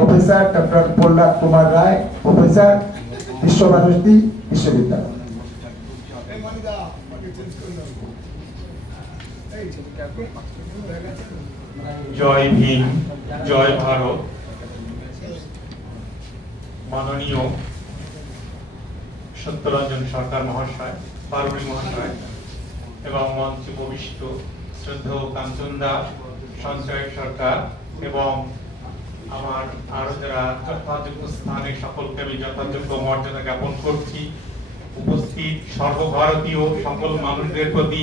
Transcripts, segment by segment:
Professor doctor Prahlad Kumar রায়, professor, বিশ্ব ভারতী বিশ্ববিদ্যালয়। জয় ভীম, জয় ভারত। মাননীয় সত্যরঞ্জন সরকার মহাশয়, পারুণী মহাশয় এবং মঞ্চে উপবিষ্ট শ্রদ্ধেয় কাঞ্চন দাস, সঞ্চয় সরকার এবং আমার আরো যারা যথাযোগ্য স্থানে সকলকে আমি যথাযোগ্য মর্যাদা জ্ঞাপন করছি। উপস্থিত সর্বভারতীয় সকল মানুষদের প্রতি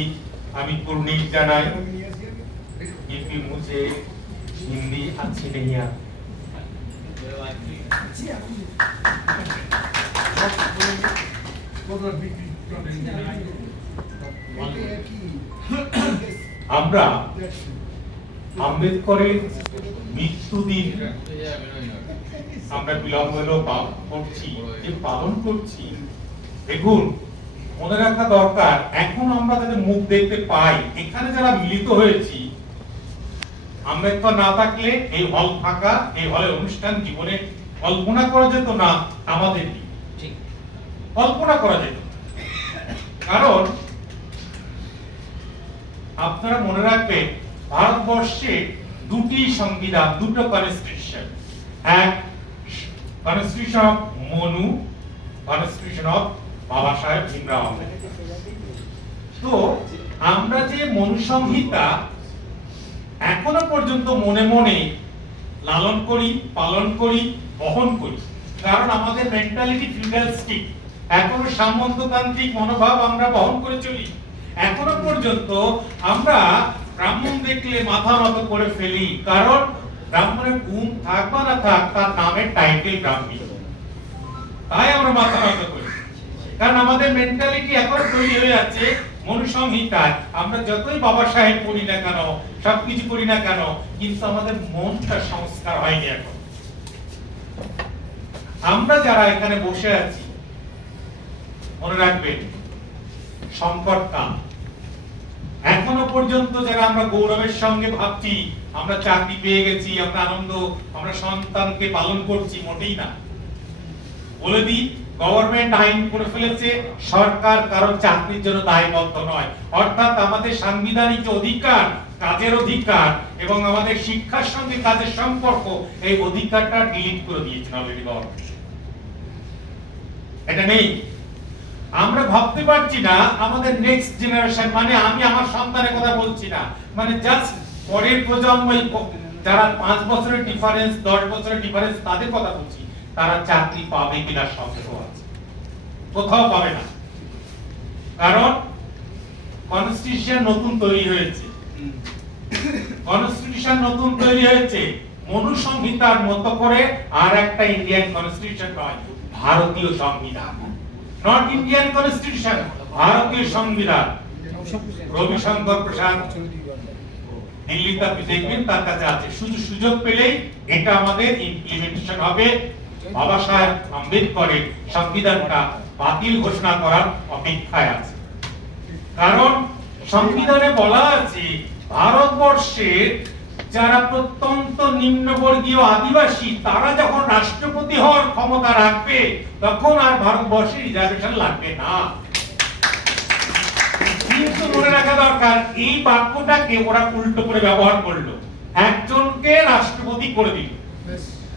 আমি কুর্নিশ জানাই। क्योंकि मुझे हिंदी अच्छी नहीं आती। আমরা আম্বেদকরের মৃত্যুদিন আমরা বিলম্ব হলেও পালন করছি। দেখুন, মনে রাখা দরকার, এখন আমরা যাদের মুখ দেখতে পাই, এখানে যারা মিলিত হয়েছি, আম্বেদকর না থাকলে এই হল ফাঁকা, এই হলে অনুষ্ঠান জীবনে কল্পনা করা যেত না। আমাদের কল্পনা করা যেত, কারণ আপনারা মনে রাখবেন ভারতবর্ষে দুটি সংবিধান, দুটো কনস্টিটিউশন, এক constitution of Manu, constitution of বাবা সাহেব ভীমরাও আম্বেদকর। তো আমরা যে মনু সংহিতা এখনো পর্যন্ত মনে মনে লালন করি, পালন করি, বহন করি, কারণ আমাদের মেন্টালিটি ফিউডালিস্টিক, এখনো সামন্ততান্ত্রিক মনোভাব আমরা বহন করে চলি। এখনো পর্যন্ত আমরা ব্রাহ্মণ দেখলে মাথা নত করে ফেলি, কারণ ব্রাহ্মণের গুণ থাক বা না থাক, তার নামের টাইটেল ব্রাহ্মী, তাই আমরা মাথা নত করি। কারণ আমাদের মেন্টালিটি এখন তৈরি হয়ে আছে মনুসংহিতায়। আমরা যতই বাবা সাহেব পড়ি না কেন, সবকিছু করি না কেন, কিন্তু আমাদের মনটা সংস্কার হয়নি এখন। আমরা যারা এখানে বসে আছি, মনে রাখবেন সংকট কাল। এখনো পর্যন্ত যারা আমরা গৌরবের সঙ্গে ভাবছি আমরা চাকরি পেয়ে গেছি, আমরা আনন্দ, আমরা সন্তানকে পালন করছি, মোটেই না। বলে দিই, গভর্নমেন্ট আইন করে ফেলেছে, সরকার কারণ চাকরির জন্য দায়বদ্ধ নয়। অর্থাৎ আমাদের সাংবিধানিক অধিকার, কাজের অধিকার এবং আমাদের শিক্ষার সঙ্গে কাজের সম্পর্ক, এই অধিকারটা ডিলিট করে দিয়েছেন অলরেডি গভর্নমেন্ট। এটা নেই। আমরা ভাবতে পারছি না আমাদের নেক্সট জেনারেশন, মানে আমি আমার সন্তানের কথা বলছি না, মানে জাস্ট পরের প্রজন্ম, যারা 5 বছরের ডিফারেন্স, 10 বছরের ডিফারেন্স, তাদের কথা বলছি, তারা চাকরি পাবে কিনা সন্দেহ আছে, কোথাও পাবে না। কারণ কনস্টিটিউশন নতুন তৈরি হয়েছে, কনস্টিটিউশন নতুন তৈরি হয়েছে মনুসংহিতার মতো করে। আর একটা ইন্ডিয়ান কনস্টিটিউশন নয়, ভারতীয় সংবিধান, নট ইন্ডিয়ান কনস্টিটিউশন, ভারতীয় সংবিধান। রবিশঙ্কর প্রসাদ দিল্লিতে আপনি দেখবেন, তার কাছে আছে, শুধু সুযোগ পেলেই এটা আমাদের ইমপ্লিমেন্টেশন হবে। বাবা সাহেব আম্বেদকরের সংবিধানটা বাতিল ঘোষণা করার অপেক্ষায় আছে। কারণ সংবিধানে বলা আছে ভারতবর্ষের যারা প্রত্যন্ত নিম্নবর্গীয় আদিবাসী, তারা যখন রাষ্ট্রপতি হওয়ার ক্ষমতা রাখবে, তখন আর ভারতবর্ষে রিজার্ভেশন লাগবে না। কিন্তু মনে রাখা দরকার, এই বাক্যটাকে ওরা উল্টো করে ব্যবহার করলো, একজনকে রাষ্ট্রপতি করে দিল,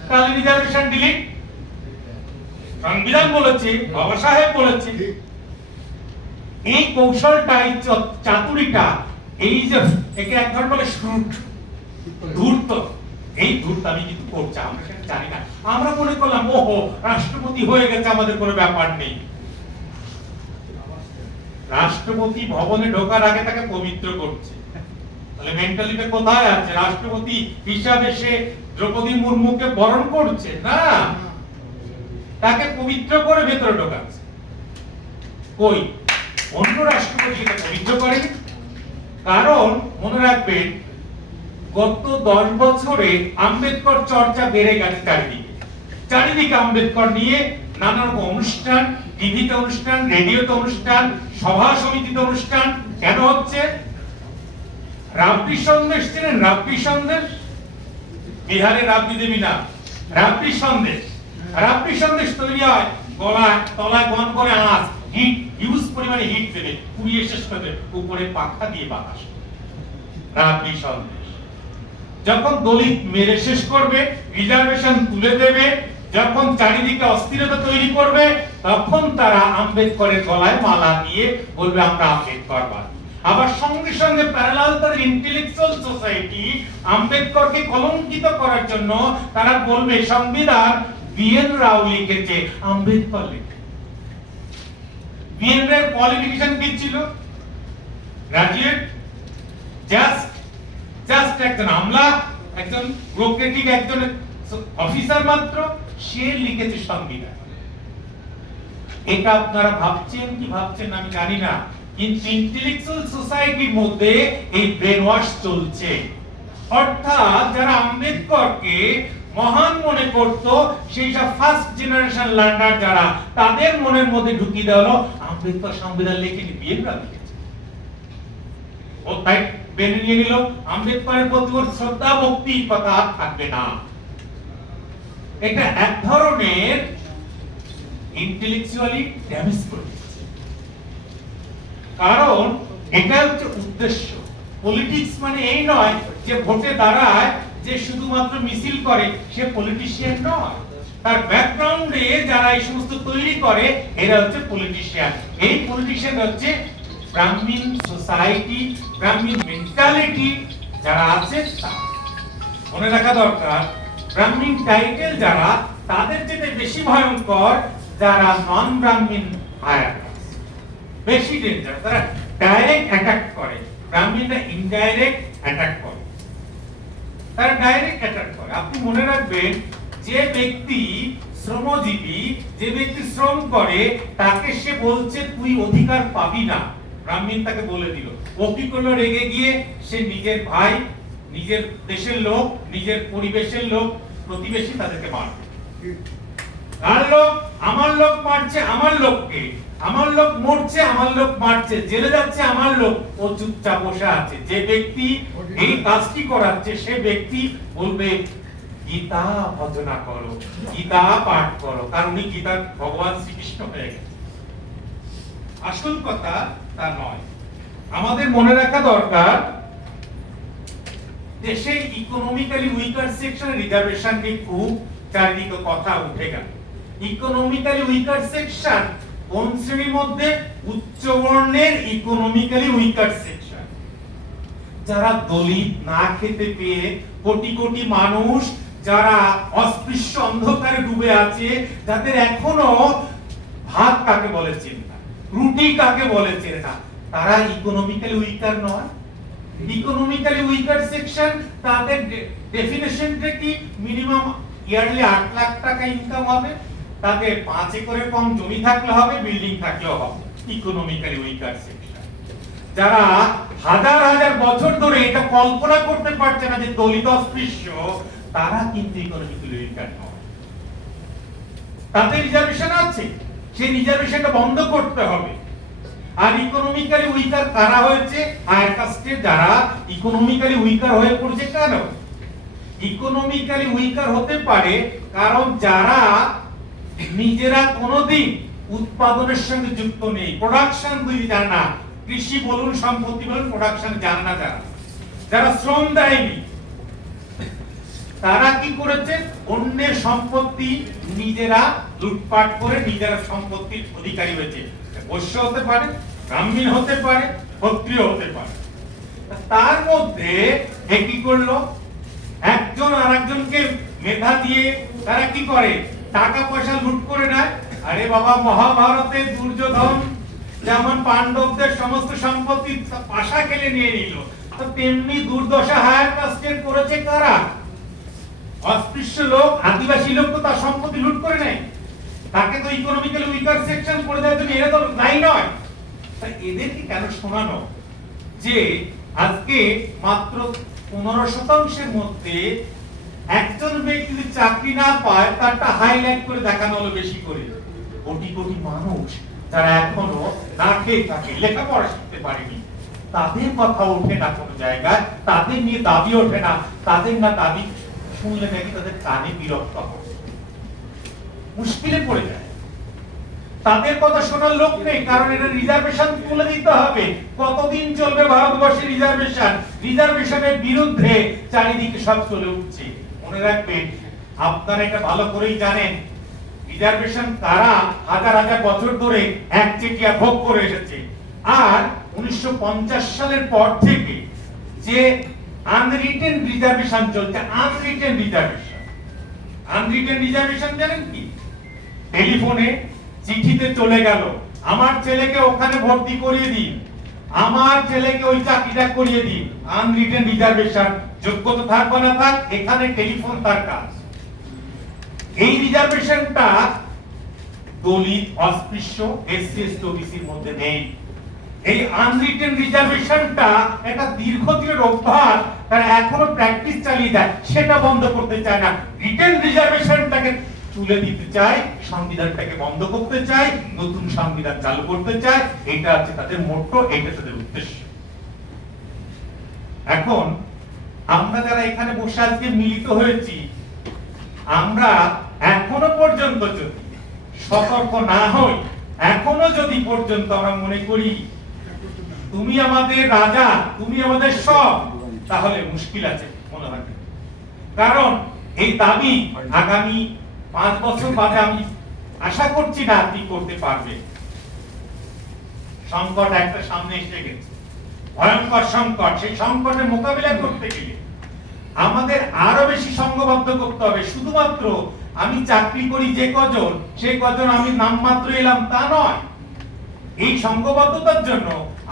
তাহলে রিজার্ভেশন ডিলিট। সংবিধান বলেছে, বাবা সাহেব বলেছে, এই কৌশলটা, এই চাতুরিটা, এই যে একে এক ধরনের বলে ধূর্ত, এই ধূর্ত আমি কিন্তু করছি, আমরা সেটা জানি না। আমরা মনে করলাম ওহো রাষ্ট্রপতি হয়ে গেছে, আমাদের কোনো ব্যাপার নেই। রাষ্ট্রপতি ভবনে ঢোকার আগে তাকে পবিত্র করছে, তাহলে মেন্টালিটি কোথায় আছে? রাষ্ট্রপতি হিসাবে সে দ্রৌপদী মুর্মুকে বরণ করছে না, তাকে পবিত্র করে ভেতরে ঢোকাচ্ছে। কই অন্য রাষ্ট্রপতি পবিত্র করেনি? কারণ মনে রাখবেন, গত 10 বছরে আম্বেদকর চর্চা বেড়ে গেছে চারিদিকে। চারিদিকে আম্বেদকর নিয়ে নানা রকম অনুষ্ঠান, টিভিতে অনুষ্ঠান, রেডিওতে অনুষ্ঠান, সভা সমিতিতে অনুষ্ঠান। কেন হচ্ছে? রাবড়ি সন্দেশ চেনেন? রাবড়ি সন্দেশ, বিহারে রাবড়ি দেবী না, রাত্রি সন্দেশ, রাত্রি সন্দেশ তৈরি হয় গলায় তলায় গন করে আঁচ, হিট, হিউজ পরিমাণে হিট দেবে, পুড়িয়ে শেষ করে দেবে, উপরে পাখা দিয়ে বাতাস। রাত্রি সন্দেশ যখন দলিত মেরে শেষ করবে, রিজার্ভেশন তুলে দেবে, যখন চারিদিকে অস্থিরতা তৈরি করবে, তখন তারা আম্বেদকরের গলায় মালা দিয়ে বলবে আমরা আম্বেদকরবাদী। আবার সঙ্গে সঙ্গে প্যারালাল তাদের ইন্টেলেকচুয়াল সোসাইটি আম্বেদকরকে কলঙ্কিত করার জন্য তারা বলবে সংবিধান বিএন রাও লিখেছে, আম্বেদকর লিখেছে। বিএন রাও কোয়ালিফিকেশন কি ছিল? গ্রাজুয়েট, জাস্ট একজন আমলা, একজন ব্যুরোক্রেটিক, একজন অফিসার মাত্র, সে লিখেছে সংবিধান। এটা আপনারা ভাবছেন কি ভাবছেন আমি জানি না, কিন্তু ইন্টেলেকচুয়াল সোসাইটির মধ্যে এই ব্রেন ওয়াশ চলছে। অর্থাৎ যারা আম্বেদকরকে মহান মনে করত, সেই সব ফার্স্ট জেনারেশন লার্নার যারা, তাদের মনের মধ্যে ঢুকিয়ে দেওয়া হলো আম্বেদকর সংবিধান লিখেনি, বিএন রাও লিখেছে। ও তাই বেনে নিয়ে নিল, আম্বেদকরের প্রতি ওর শ্রদ্ধা ভক্তি কথা থাকবে না। এটা এক ধরনের ইন্টেলেকচুয়ালি ড্যামেজ করে দিচ্ছে। কারণ এটা হচ্ছে উদ্দেশ্য। পলিটিক্স মানে এই নয় যে ভোটে দাঁড়ায়, যে শুধুমাত্র মিছিল করে সে পলিটিশিয়ান নয়। তার ব্যাকগ্রাউন্ডে যারা এই সমস্ত তৈরি করে এরা হচ্ছে পলিটিশিয়ান। এই পলিটিশিয়ান হচ্ছে ব্রাহ্মণ সোসাইটি, ব্রাহ্মণ মেন্টালিটি যারা আছে তারা। মনে রাখা দরকার, ব্রাহ্মণ টাইটেল যারা, তাদের চেয়ে বেশি ভয়ঙ্কর যারা নন ব্রাহ্মণ হায়ার ক্লাস, বেশি ডেঞ্জার। তারা ডাইরেক্ট অ্যাটাক করে, ব্রাহ্মণরা ইনডাইরেক্ট অ্যাটাক করে। তারা ডাইরেক্ট অ্যাটাক করে। আপনি মনে রাখবেন, যে ব্যক্তি শ্রমজীবী, যে ব্যক্তি শ্রম করে, তাকে সে বলছে তুই অধিকার পাবি না, ব্রাহ্মণ তাকে বলে দিল। ও কি করলো? রেগে গিয়ে সে নিজের ভাই, নিজের দেশের লোক, নিজের পরিবেশের লোক, প্রতিবেশী, তাদেরকে মারবে। আর লোক, আমার লোক মারছে আমার লোককে, আমার লোক মরছে, আমার লোক মারছে, জেলে যাচ্ছে আমার লোক, ও চুপচাপ বসে আছে। যে ব্যক্তি এই কাজটি করাচ্ছে সে ব্যক্তি বলবে গীতা ভজনা করো, গীতা পাঠ করো, কারণ উনি গীতার ভগবান শ্রীকৃষ্ণ হয়ে গেছে। আসল কথা তা নয়। আমাদের মনে রাখা দরকার, দেশে ইকোনমিক্যালি উইকার সেকশন রিজার্ভেশন নিয়ে খুব চারিদিকে কথা উঠে গেল। ইকোনমিক্যালি উইকার সেকশন কোন শ্রেণীর মধ্যে? উচ্চ বর্ণের ইকোনমিক্যালি উইকার সেকশন, যারা দলিত না খেতে পেয়ে কোটি কোটি মানুষ যারা অস্পৃশ্য অন্ধকারে ডুবে আছে, যাদের এখনো ভাত কাকে বলে চেনে না, রুটি কাকে বলে চেনে না, তারা ইকোনমিক্যালি উইকার নয়। ইকোনমিক্যালি উইকার সেকশন, তাদের ডেফিনেশনটা কি? মিনিমাম ইয়ারলি 8 লাখ টাকা ইনকাম হবে, তাদের 5 একরের কম জমি থাকলে হবে, বিল্ডিং থাকলেও হবে। ইকোনমিক্যালি উইকার সেকশন যারা হাজার হাজার বছর ধরে এটা কল্পনা করতে পারছে না যে দলিত অস্পৃশ্য, তারা কিন্তু ইকোনমিক্যালি উইকার নয়। তাদের রিজার্ভেশন আছে, সেই রিজার্ভেশনটা বন্ধ করতে হবে। আর ইকোনমিক্যালি উইকার কারা হয়েছে? হায়ার কাস্টে যারা ইকোনমিক্যালি উইকার হয়ে পড়ছে। কেন ইকোনমিক্যালি উইকার হতে পারে? কারণ যারা নিজেরা কোনোদিন উৎপাদনের সঙ্গে যুক্ত নেই, প্রোডাকশন তৈরি জানে না, কৃষি বলুন, সম্পত্তি বলুন, প্রোডাকশন জানে না, যারা শ্রম দেয়নি, তারা কি করেছে? অন্যের সম্পত্তি নিজেরা লুটপাট করে নিজেরা সম্পত্তির অধিকারী হয়েছে। বৈশ্য হতে পারে, ব্রাহ্মণ হতে পারে, ক্ষত্রিয় হতে পারে। তার মধ্যে কি করলো? একজন আরেকজনকে মেধা দিয়ে তারা কি করে? টাকা পয়সা লুট করে নেয়। আরে বাবা, মহাভারতে দুর্যোধন যেমন পাণ্ডবদের সমস্ত সম্পত্তি পাশা খেলে নিয়ে নিল, তো তেমনি দুর্দশা হায়ার কাস্টের করেছে কারা? অস্পৃশ্য লোক, আদিবাসী লোক তো তার সম্পত্তি লুট করে নেয়। তাকে তো ইকোনমিক্যালি উইকার সেকশন করে দেয়। তুমি এরা তো নাই নয়। তাই এদেরকে কেন শোনানো যে আজকে মাত্র 15% মধ্যে একজন ব্যক্তি যদি চাকরি না পায়, তারটা হাইলাইট করে দেখানো হলো বেশি করে। কোটি কোটি মানুষ যারা এখনো না খেয়ে থাকে, লেখাপড়া শিখতে পারেনি, তাদের কথা ওঠে না কোনো জায়গায়, তাদের নিয়ে দাবি ওঠে না, তাদের না দাবি শুনলে নাকি তাদের কানে বিরক্ত হয়, মুশকিলে পড়ে যায়। তাদের কথা শোনার লোক নেই, কারণ এটা রিজার্ভেশন তুলে দিতে হবে। কতদিন চলবে ভারতবর্ষে রিজার্ভেশন? রিজার্ভেশনের বিরুদ্ধে চারিদিকে সব চলে উঠছে। মনে রাখবেন, আপনারা এটা ভালো করেই জানেন, রিজার্ভেশন কারা হাজার হাজার বছর ধরে একচেটিয়া ভোগ করে এসেছে। আর 1950 সালের পর থেকে যে আনরিটেন রিজার্ভেশন চলছে, আনরিটেন রিজার্ভেশন জানেন কি? টেলিফোনে চিঠিতে চলে গেল, আমার ছেলেকে ওখানে ভর্তি করিয়ে দিন, আমার ছেলেকে ওই চাকরিটা করিয়ে দিন। আনরিটেন রিজার্ভেশন, যোগ্যতা থাক বা না থাক, এখানে টেলিফোন তার কাজ। এই রিজার্ভেশনটা দলিত, অস্পৃশ্য, এসসি এসটি ওবিসির মধ্যে নেই। এই আনরিটেন রিজার্ভেশনটা একটা দীর্ঘদিনের অভ্যাস, তারা এখনো প্র্যাকটিস চালিয়ে যায়, সেটা বন্ধ করতে চায় না। রিটেন রিজার্ভেশনটাকে তুলে দিতে চায়, সংবিধানটাকে বন্ধ করতে চায়, নতুন সংবিধান চালু করতে চায়। এটা আছে তাদের মোট্টো, এটা তাদের উদ্দেশ্য। এখন আমরা যারা এখানে বসে আজকে মিলিত হয়েছি, আমরা এখনো পর্যন্ত যদি সতর্ক না হই, এখনো যদি পর্যন্ত আমরা মনে করি তুমি আমাদের রাজা, তুমি আমাদের সব, তাহলে মুশকিল আছে মনে রাখবেন। কারণ এই দাবি আগামী 5 বছর বাদে আমি আশা করছি না আপনি করতে পারবে। সংকট একটা সামনে এসে গেছে, ভয়ঙ্কর সংকট। সেই সংকটের মোকাবিলা করতে গেলে আমাদের আরো বেশি সংঘবদ্ধ করতে হবে। শুধুমাত্র আমি চাকরি করি যে কজন, সেই কজন আমি নামমাত্র এলাম তা নয়। এই সংঘবদ্ধতার জন্য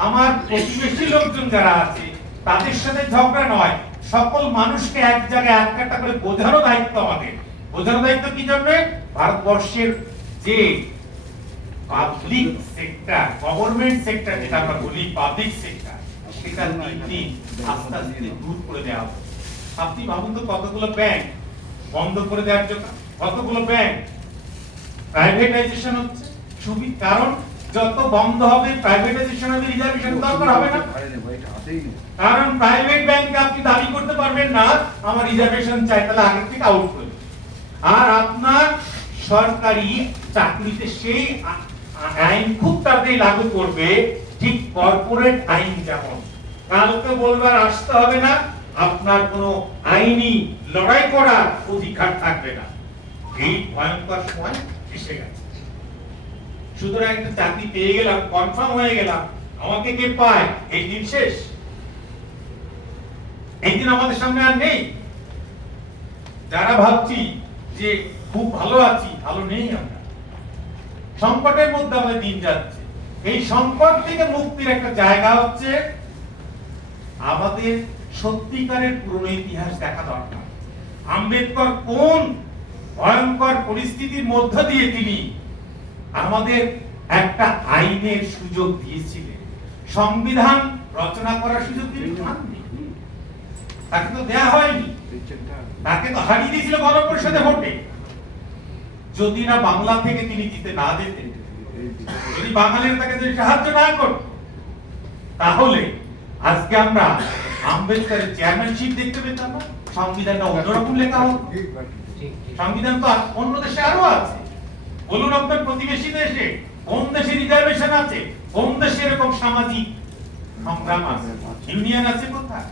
আমার প্রতিবেশী লোকজন যারা আছে তাদের সাথে ঝগড়া নয়, সকল মানুষকে এক জায়গায় এক কাটা করে বোঝানো দায়িত্ব আমাদের। বোঝানো দায়িত্ব কি জন্য? ভারতবর্ষের যে পাবলিক সেক্টর, গভর্নমেন্ট সেক্টর যেটা আমরা বলি পাবলিক সেক্টর, সেটা নীতি আস্তে আস্তে দূর করে দেওয়া হবে। আপনি ভাবুন তো, কতগুলো ব্যাংক বন্ধ করে দেওয়ার জন্য, কতগুলো ব্যাংক প্রাইভেটাইজেশন হচ্ছে। কারণ যত বন্ধ হবে, প্রাইভেটাইজেশন হবে, রিজার্ভেশন দরকার হবে না। কারণ প্রাইভেট ব্যাংকে আপনি দাবি করতে পারবেন না আমার রিজার্ভেশন চাই, তাহলে আগে থেকে আউট করে। আর আপনার সরকারি চাকরিতে সেই আইন খুব তাড়াতাড়ি লাগু করবে, ঠিক কর্পোরেট আইন যেমন। কালকে বলবার আসতে হবে না, আপনার কোনো আইনি লড়াই করার অধিকার থাকবে না। এই ভয়ঙ্কর সময় এসে গেছে। সুতরাং একটা চাকরি পেয়ে গেলাম, কনফার্ম হয়ে গেলাম, আমাকে কে পায়, এই দিন শেষ। এই দিন আমাদের সামনে আর নেই। যারা ভাবছি যে খুব ভালো আছি, ভালো নেই আমরা। সংকটের মধ্যে আমাদের দিন যাচ্ছে। এই সংকট থেকে মুক্তির একটা জায়গা হচ্ছে আমাদের সত্যিকারের পুরনো ইতিহাস দেখা দরকার। আম্বেদকর কোন ভয়ঙ্কর পরিস্থিতির মধ্য দিয়ে তিনি আমাদের একটা আইনের সুযোগ দিয়েছিলেন। সংবিধান রচনা করার সুযোগ তিনি পাননি, তাকে তো দেয়া হয়নি, তাকে তো হারিয়ে দিয়েছিল গণপরিষদে ভোটে। যদি না বাংলা থেকে তিনি জিতে না দিতেন, যদি বাঙালিরা তাকে যদি সাহায্য না করত, তাহলে আজকে আমরা আম্বেদকরের চেয়ারম্যানশিপ দেখতে পেতাম না। সংবিধানটা অন্যরকম লেখা হতো। সংবিধান তো অন্য দেশে আরো আছে। বলুন আপনার প্রতিবেশী দেশে কোন দেশে রিজার্ভেশন আছে, কোন দেশে এরকম সামাজিক সংগ্রাম আছে, ইউনিয়ন আছে কোথায়?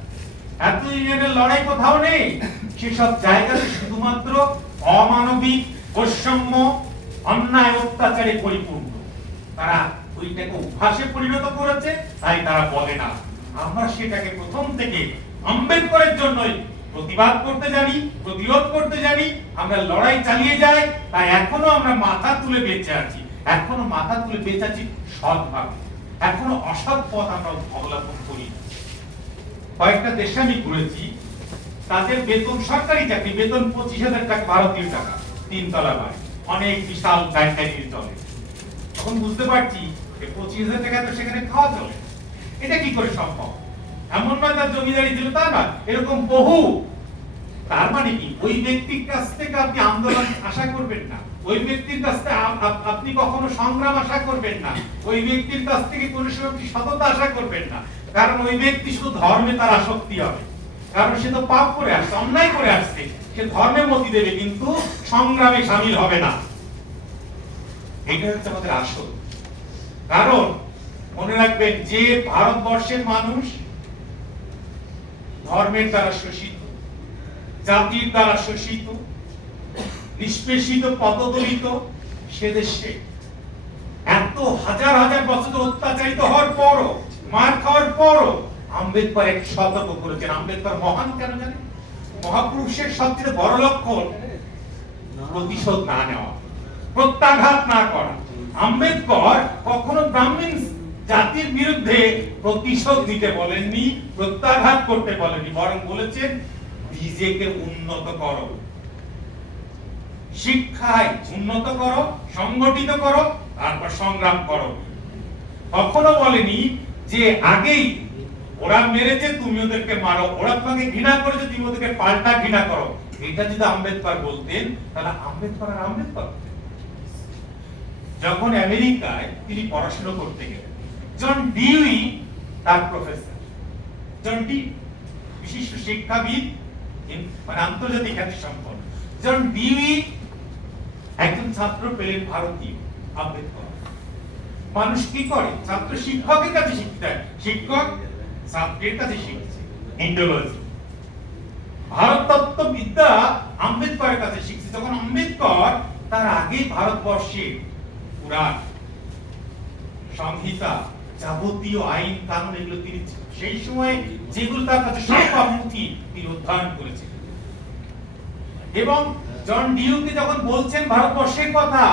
এত ইউনিয়নের লড়াই কোথাও নেই। সেসব জায়গাতে শুধুমাত্র অমানবিক, বৈষম্য, অন্যায়, অত্যাচারে পরিপূর্ণ। তারা ওইটাকে অভ্যাসে পরিণত করেছে, তাই তারা বলে না। আমরা সেটাকে প্রথম থেকে আম্বেদকরের জন্যই প্রতিবাদ করতে জানি, প্রতিরোধ করতে জানি, আমরা লড়াই চালিয়ে যাই। তাই এখনো আমরা মাথা তুলে বেঁচে আছি, এখনো মাথা তুলে বেঁচে আছি সৎভাবে। এখনো অসৎ পথ আমরা অবলম্বন করি। কয়েকটা দেশে আমি ঘুরেছি, তাদের বেতন, সরকারি চাকরি বেতন 25,000 টাকা, ভারতীয় টাকা, 3 তলা বাড়ি, অনেক বিশাল গাড়ি চলে। তখন বুঝতে পারছি 25,000 টাকা তো সেখানে খাওয়া চলে। এটা কি করে সম্ভব? এমন নয় তার জমিদারি ছিল, তা না, এরকম বহু। তার মানে কি ওই ব্যক্তির কাছ থেকে আপনি আন্দোলন আশা করবেন না, ওই ব্যক্তির কাছ থেকে আপনি কখনো সংগ্রাম আশা করবেন না, ওই ব্যক্তির কাছ থেকে কোনো সময় আপনি সততা আশা করবেন না। কারণ ওই ব্যক্তি শুধু ধর্মে তার আসক্তি হবে, কারণ সে তো পাপ করে আসছে, অন্যায় করে আসছে। সে ধর্মে মতি দেবে কিন্তু সংগ্রামে সামিল হবে না। এটা হচ্ছে আমাদের আসল কারণ। মনে রাখবেন যে ভারতবর্ষের মানুষ ধর্মের দ্বারা শোষিত, জাতির দ্বারা শোষিত, নিষ্পেষিত, পদদলিত, সে দেশে এত হাজার হাজার বছর অত্যাচারিত হওয়ার পরও, মার খাওয়ার পরও আম্বেদকর এক সতর্ক করেছেন। আম্বেদকর মহান কেন জানেন? মহাপুরুষের সবচেয়ে বড় লক্ষণ প্রতিশোধ না নেওয়া, প্রত্যাঘাত না করা। আম্বেদকর কখনো ব্রাহ্মণ জাতির বিরুদ্ধে প্রতিশোধ নিতে বলেননি, প্রত্যাঘাত করতে বলেননি, বরং বলেছেন নিজেকে উন্নত করো, শিক্ষায় উন্নত করো, সংগঠিত করো, তারপর সংগ্রাম করো। কখনো বলেনি যে আগেই ওরা মেরেছে তুমি ওদেরকে মারো, ওরা তোমাকে ঘৃণা করেছে তুমি ওদেরকে পাল্টা ঘৃণা করো। এটা যদি আম্বেদকর বলতেন তাহলে আম্বেদকর আর আম্বেদকর। যখন আমেরিকায় তিনি পড়াশোনা করতে গেলেন, জন ডিউই তার প্রফেসর। জন ডি বিশিষ্ট শিক্ষাবিদ, মানে আন্তর্জাতিক খ্যাতি সম্পন্ন। জন ডিউই একজন ছাত্র পেলেন ভারতীয়, আম্বেদকর। মানুষ কি করে? ছাত্র শিক্ষকের কাছে শিখতে হয়, শিক্ষক ছাত্রের কাছে শিখছে ইন্ডোলজি। ভারত তত্ত্ববিদ্যা আম্বেদকরের কাছে শিখছে। যখন আম্বেদকর তার আগে ভারতবর্ষের পুরাণ, সংহিতা, যাবতীয় আইন কানুন এগুলো তিনি সেই সময় যেগুলো তার কাছে সম্ভব পুঁথি তিনি অধ্যয়ন করেছেন। এবং জন ডিউকে যখন বলছেন ভারতবর্ষের কথা,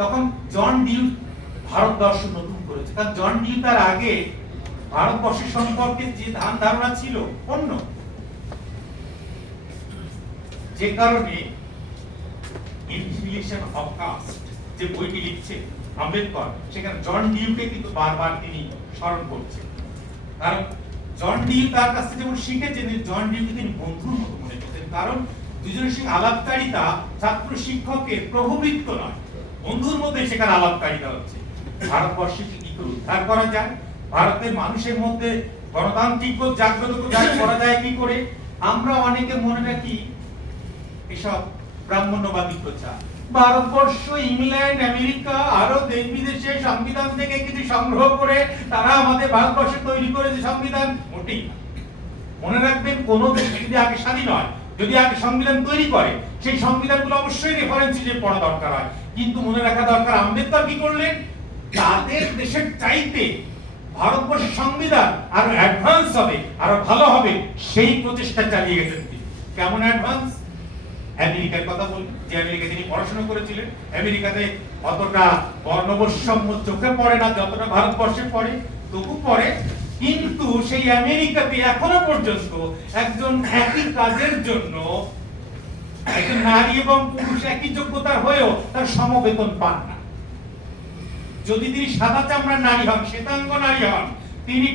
তখন জন ডিউ ভারত দর্শন নতুন করেছে। কারণ জন ডিউ তার আগে ভারতবর্ষের সম্পর্কে যে ধারণা ছিল অন্য, যে কারণে ইনফিলিয়েশন অফ কাস্ট যে বইটি লিখছে আম্বেদকর, সেখানে জন ডিউকে কিন্তু বারবার তিনি স্মরণ করছেন। কারণ জন ডিউ তার কাছ থেকে যেমন শিখেছেন, জন ডিউকে তিনি বন্ধুর মতো মনে করতেন। কারণ দুজনের সঙ্গে আলাপকারিতা ছাত্র শিক্ষকের প্রভুবৃত্ত নয়, বন্ধুর মধ্যে সেখানে আলাপকারিতা হচ্ছে। ভারতবর্ষকে কি করে উদ্ধার করা যায়, ভারতের মানুষের মধ্যে গণতান্ত্রিক জাগ্রত করা যায় কি করে। আমরা অনেকে মনে রাখি এসব ব্রাহ্মণ্যবাদী প্রচার। ভারতবর্ষ, ইংল্যান্ড, আমেরিকা আরো দেশ বিদেশে সংবিধান থেকে কিছু সংগ্রহ করে তারা আমাদের ভারতবর্ষে তৈরি করেছে সংবিধান, মোটেই না। মনে রাখবেন কোন দেশ যদি আগে স্বাধীন হয়, যদি আগে সংবিধান তৈরি করে, সেই সংবিধানগুলো অবশ্যই রেফারেন্স হিসেবে পড়া দরকার হয়। কিন্তু মনে রাখা দরকার আম্বেদকর কি করলেন? তাদের দেশের চাইতে ভারতবর্ষের সংবিধান আরো অ্যাডভান্স হবে, আরো ভালো হবে, সেই প্রচেষ্টা চালিয়ে গেছেন তিনি। কেমন অ্যাডভান্স? আমেরিকার কথা বলি, যে আমেরিকা তিনি পড়াশোনা করেছিলেন, আমেরিকাতে অতটা বর্ণবৈষম্য চোখে পড়ে না যতটা ভারতবর্ষে পড়ে, তবু পড়ে। কিন্তু সেই আমেরিকাতে এখনো পর্যন্ত একজন একই কাজের জন্য একজন নারী এবং পুরুষ একই যোগ্যতার হয়েও তার সমবেতন পান না। যদি তিনি সাদা চামড়ার নারী হন, শ্বেতাঙ্গ নারী হন, তিনি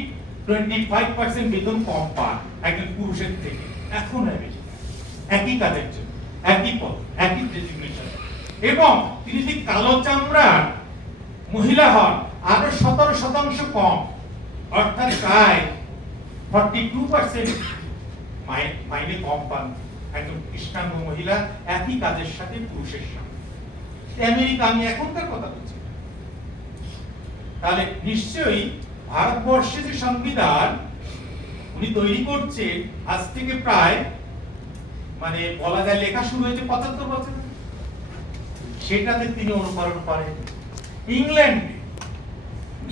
25% বেতন কম পান একজন পুরুষের থেকে। এখন একই কাজের জন্য একই পদ, একই ডেজিগনেশন। এবং তিনি যদি কালো চামড়ার মহিলা হন, আরো 17% কম, অর্থাৎ প্রায় 42% মাইনে কম পান একজন কৃষ্ণাঙ্গ মহিলা একই কাজের সাথে পুরুষের সাথে। আমেরিকা, আমি এখনকার কথা বলছি। তাহলে নিশ্চয়ই ভারতবর্ষে যে সংবিধান উনি তৈরি করছেন আজ থেকে প্রায়, মানে বলা যায় লেখা শুরু হয়েছে 75 বছর, সেটাতে তিনি অনুসরণ করেন। ইংল্যান্ডে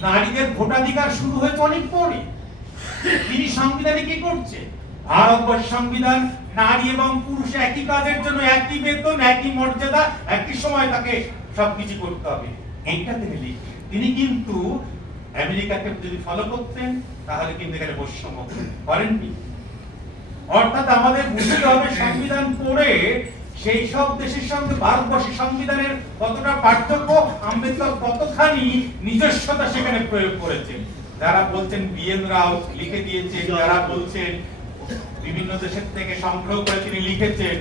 নারীদের ভোটাধিকার শুরু হয়েছে অনেক পরে, তিনি সংবিধানে কি করছে? ভারতবর্ষ সংবিধান নারী এবং পুরুষ একই কাজের জন্য একই বেতন, একই মর্যাদা, একই সময় তাকে সবকিছু করতে হবে, এইটা তিনি লিখছেন। তিনি কিন্তু আমেরিকাকে যদি ফলো করতেন তাহলে কিন্তু এখানে বৈষম্য করেননি। অর্থাৎ আমাদের বুঝতে হবে সংবিধান পড়ে সেই সব দেশের সঙ্গে ভারতবর্ষের সংবিধানের কতটা পার্থক্য, আম্বেদকর কতখানি নিজস্বতা সেখানে প্রয়োগ করেছেন। যারা বলছেন বিএন রাও লিখে দিয়েছেন, যারা বলছেন বিভিন্ন দেশের থেকে সংগ্রহ করে তিনি লিখেছেন,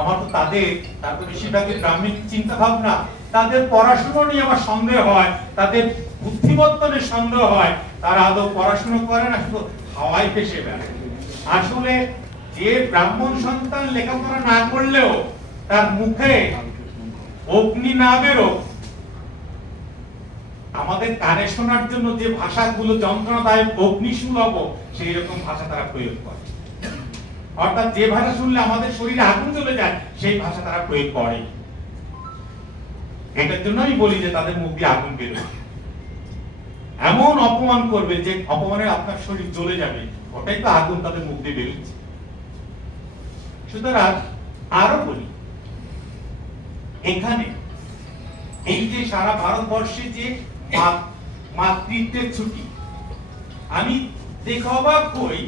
আমার তো তার তো বেশিরভাগই ব্রাহ্মণ চিন্তা ভাবনা, তাদের পড়াশোনা নিয়ে আমার সন্দেহ হয়, তাদের বুদ্ধিমত্তনের সন্দেহ হয়, তারা আদৌ পড়াশোনা করে না, শুধু হাওয়ায় ভেসে বেড়ায়। আসলে যে ব্রাহ্মণ সন্তান লেখাপড়া না করলেও তার মুখে অগ্নি না বেরো, আমাদের কানে শোনার জন্য যে ভাষাগুলো যন্ত্রণাদায়ক অগ্নিসুলভ সেই রকম ভাষা তারা প্রয়োগ করে। অর্থাৎ যে ভাষা শুনলে আমাদের শরীরে আগুন চলে যায় সেই ভাষা তারা প্রয়োগ করে। এটার জন্য আমি বলি যে তাদের মুখ দিয়ে আগুন বেরোয়। এমন অপমান করবে যে অপমানে আপনার শরীর জ্বলে যাবে, ওটাই তো আগুন তাদের মুখ দিয়ে বেরোচ্ছে। সুতরাং আরো বলি, এখানে এই যে সারা ভারতবর্ষে যে মাতৃত্বের ছুটি, আমি দেখে অবাক হই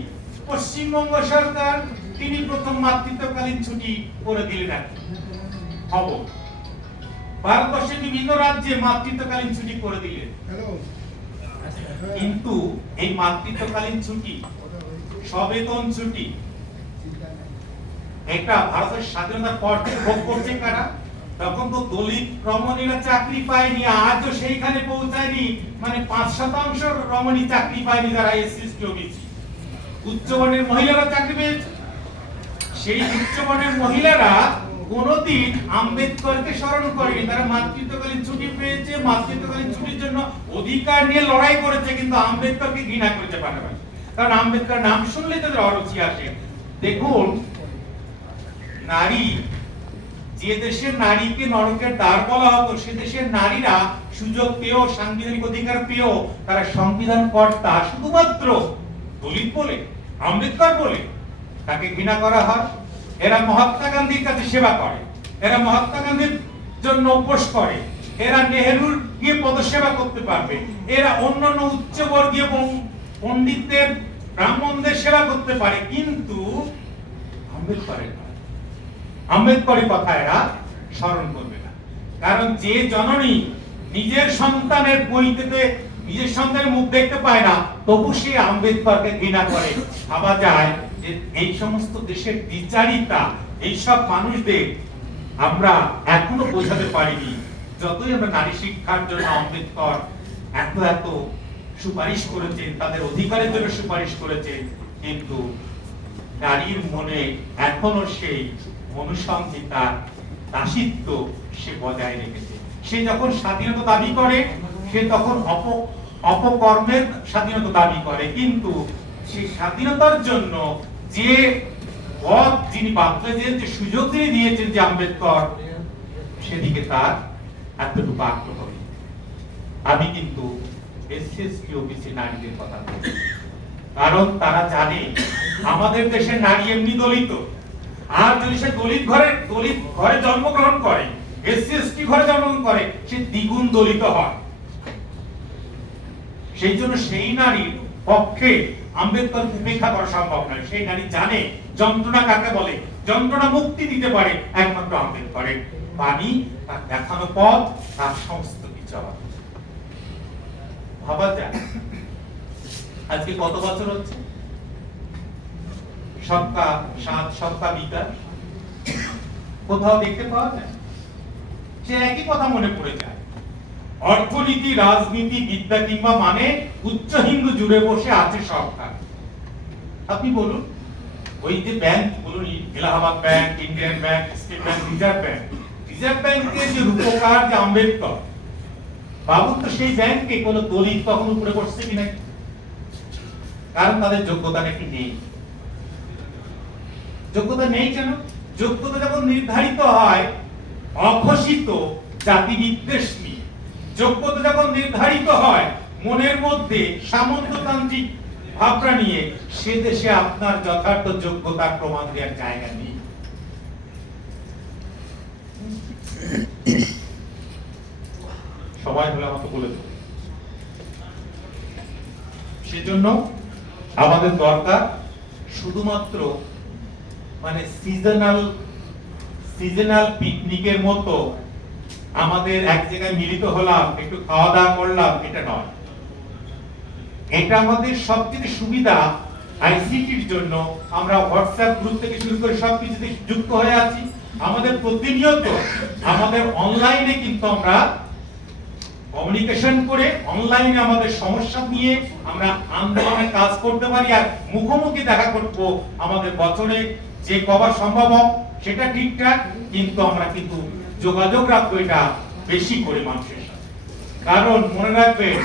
পশ্চিমবঙ্গ সরকার তিনি প্রথম মাতৃত্বকালীন ছুটি করে দিলেন। খবর ভারতবর্ষের বিভিন্ন রাজ্যে মাতৃত্বকালীন ছুটি করে দিলেন, কিন্তু এই মাতৃত্বকালীন ছুটি সবেতন ছুটি একটা ভারতের স্বাধীনতার পর থেকে ভোগ করছে কারা? তখন তো দলিত রমণীরা চাকরি পায়নি, আজও সেইখানে পৌঁছায়নি, মানে 5% রমণী চাকরি পায়নি যারা এসসি এসটি ওবিসি। উচ্চবর্ণের মহিলারা চাকরি পেয়েছে। সেই উচ্চবর্ণের মহিলারা কোনদিন আম্বেদকরকে স্মরণ করেনি। তারা মাতৃত্বকালীন ছুটি পেয়েছে, মাতৃত্বকালীন ছুটির জন্য অধিকার নিয়ে লড়াই করেছে, কিন্তু আম্বেদকরকে ঘৃণা করেছে পাশাপাশি। কারণ আম্বেদকর নাম শুনলেই তাদের অরুচি আসে। দেখুন, নারী, যে দেশের নারীকে নরকের দ্বার বলা হতো, সে দেশের নারীরা সুযোগ পেয়েও, সাংবিধানিক অধিকার পেয়েও তারা সংবিধান কর্তা শুধুমাত্র দলিত বলে, আম্বেদকর বলে তাকে ঘৃণা করা হয়। এরা মহাত্মা গান্ধীর কাছে সেবা করে, এরা মহাত্মা গান্ধীর জন্য উপোস করে, এরা নেহেরুর গিয়ে পদসেবা করতে পারবে, এরা অন্যান্য উচ্চবর্গীয় পণ্ডিতদের, ব্রাহ্মণদের সেবা করতে পারে, কিন্তু আম্বেদকরের আম্বেদকরের কথা এরা স্মরণ করবে না। কারণ যে জননী নিজের সন্তানের বইতে নিজের সন্তানের মুখ দেখতে পায় না, তবু সে আম্বেদকরকে ঘৃণা করে। ভাবা যায় যে এই সমস্ত দেশের বিচারিতা, এইসব মানুষদের আমরা এখনো বোঝাতে পারিনি। যতই আমরা নারী শিক্ষার জন্য আম্বেদকর এত এত সুপারিশ করেছেন, তাদের অধিকারের জন্য সুপারিশ করেছেন, কিন্তু নারীর মনে এখনো সেই অনুসংহিতার দাসিত্ব সে বজায় রেখেছে। সে যখন স্বাধীনতা দাবি করে, সে তখন অপকর্মের স্বাধীনতা দাবি করে, কিন্তু সেই স্বাধীনতার জন্য যে পথ যিনি বাতলেছেন, যে সুযোগ তিনি দিয়েছেন, যে আম্বেদকর, সেদিকে তার এতটুকু আগ্রহ। আমি কিন্তু এসসি এসটি ওবিসি নারীদের কথা বলছি, কারণ তারা জানে আমাদের দেশের নারী এমনি দলিত, আর যদি সে দলিত ঘরে জন্মগ্রহণ করে, এসসি এসটি ঘরে জন্মগ্রহণ করে, সে দ্বিগুণ দলিত হয়। সেই জন্য সেই নারীর পক্ষে আম্বেদকর উপেক্ষা করা সম্ভব নয়। সেই নারী জানে যন্ত্রণা কাকে বলে, যন্ত্রণা মুক্তি দিতে পারে একমাত্র আম্বেদকরের বাণী, তার দেখানো পথ, তার সমস্ত কিছু। ভাবা যায় আজকে কত বছর হচ্ছে সবকা সাথ, সবকা বিকাশ কোথাও দেখতে পাওয়া যায়? সে একই কথা মনে পড়ে যায়। অর্থনীতি, রাজনীতি, বিদ্যা কিংবা মানে উচ্চ হিন্দু জুড়ে বসে আছে সরকার। আপনি বলুন, ওই যে ব্যাংক বলুন, Allahabad bank, Indian bank, state bank, reserve ব্যাংকের যে রূপকার যে আম্বেদকর বাবু, তো সেই ব্যাংকে কোনো দলিত তখন উপরে বসছে কিনা? কারণ তাদের যোগ্যতা নাকি নেই। যোগ্যতা নেই কেন? যোগ্যতা যখন নির্ধারিত হয় অঘোষিত জাতি বিদ্বেষ নিয়ে, যোগ্যতা যখন নির্ধারিত হয় মনের মধ্যে সামন্ততান্ত্রিক ভাবনা নিয়ে, সে দেশে আপনার যথার্থ যোগ্যতার প্রমাণ দেওয়ার জায়গা নেই। সবাই হলে আমাকে বলে দেবে। সেজন্য আমাদের দরকার শুধুমাত্র মানে সিজনাল পিকনিকের মতো আমাদের এক জায়গায় মিলিত হলাম, একটু খাওয়া দাওয়া করলাম, এটা নয়। এটা আমাদের সবচেয়ে সুবিধা। আইসিটির জন্য আমরা হোয়াটসঅ্যাপ গ্রুপ থেকে শুরু করে সবকিছুতে যুক্ত হয়ে আছি। আমাদের প্রতিনিয়ত আমাদের অনলাইনে কিন্তু আমরা কমিউনিকেশন করে অনলাইনে আমাদের সমস্যা নিয়ে আমরা আন্দোলনে কাজ করতে পারি, আর মুখোমুখি দেখা করব আমাদের বছরে যে কবার সম্ভব সেটা ঠিকঠাক, কিন্তু আমরা কিন্তু যোগাযোগ রাখবো এটা বেশি করে মানুষের সাথে। কারণ মনে রাখবেন,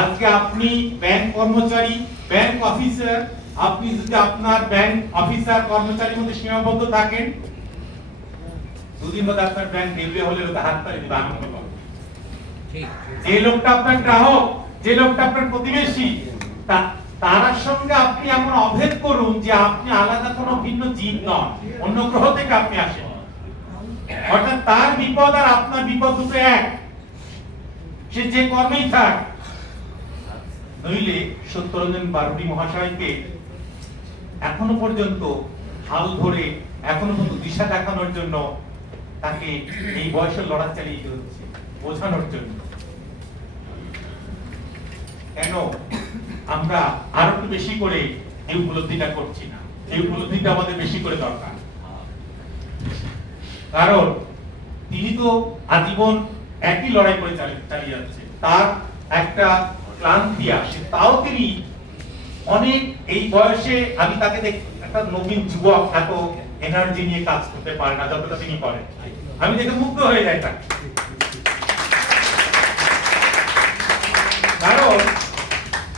আজকে আপনি ব্যাংক কর্মচারী, ব্যাংক অফিসার, আপনি যদি আপনার ব্যাংক অফিসার কর্মচারীর মধ্যে সীমাবদ্ধ থাকেন, দুদিন বাদে আপনার ব্যাংক দেউলিয়া হলে লোকে হাত তালি দিবে, আনন্দ পাবে। যে লোকটা আপনার গ্রাহক, যে লোকটা আপনার প্রতিবেশী, তার সঙ্গে আপনি এমন অভেদ করুন যে আপনি আলাদা কোনো ভিন্ন জীব নন, অন্য গ্রহ থেকে আপনি আসেন। অর্থাৎ তার বিপদ আর আপনার বিপদ দুটো এক, সে যে কর্মেই থাক। নইলে সত্যরঞ্জন বারুডি মহাশয়কে এখনো পর্যন্ত হাল ধরে এখনো পর্যন্ত দিশা দেখানোর জন্য তাকে এই বয়সের লড়া চালিয়ে যেতে হচ্ছে, বোঝানোর জন্য। কেন আমরা আরো একটু বেশি করে এই উপলব্ধিটা করছি না? এই উপলব্ধিটা আমাদের বেশি করে দরকার। কারণ তিনি তো আজীবন একই লড়াই করে চালিয়ে যাচ্ছে, তার একটা ক্লান্তি আসে, তাও তিনি অনেক এই বয়সে, আমি তাকে একটা নবীন যুবক এত এনার্জি নিয়ে কাজ করতে পারে না যতটা তিনি করেন। আমি দেখে মুগ্ধ হয়ে যাই তাকে। কারণ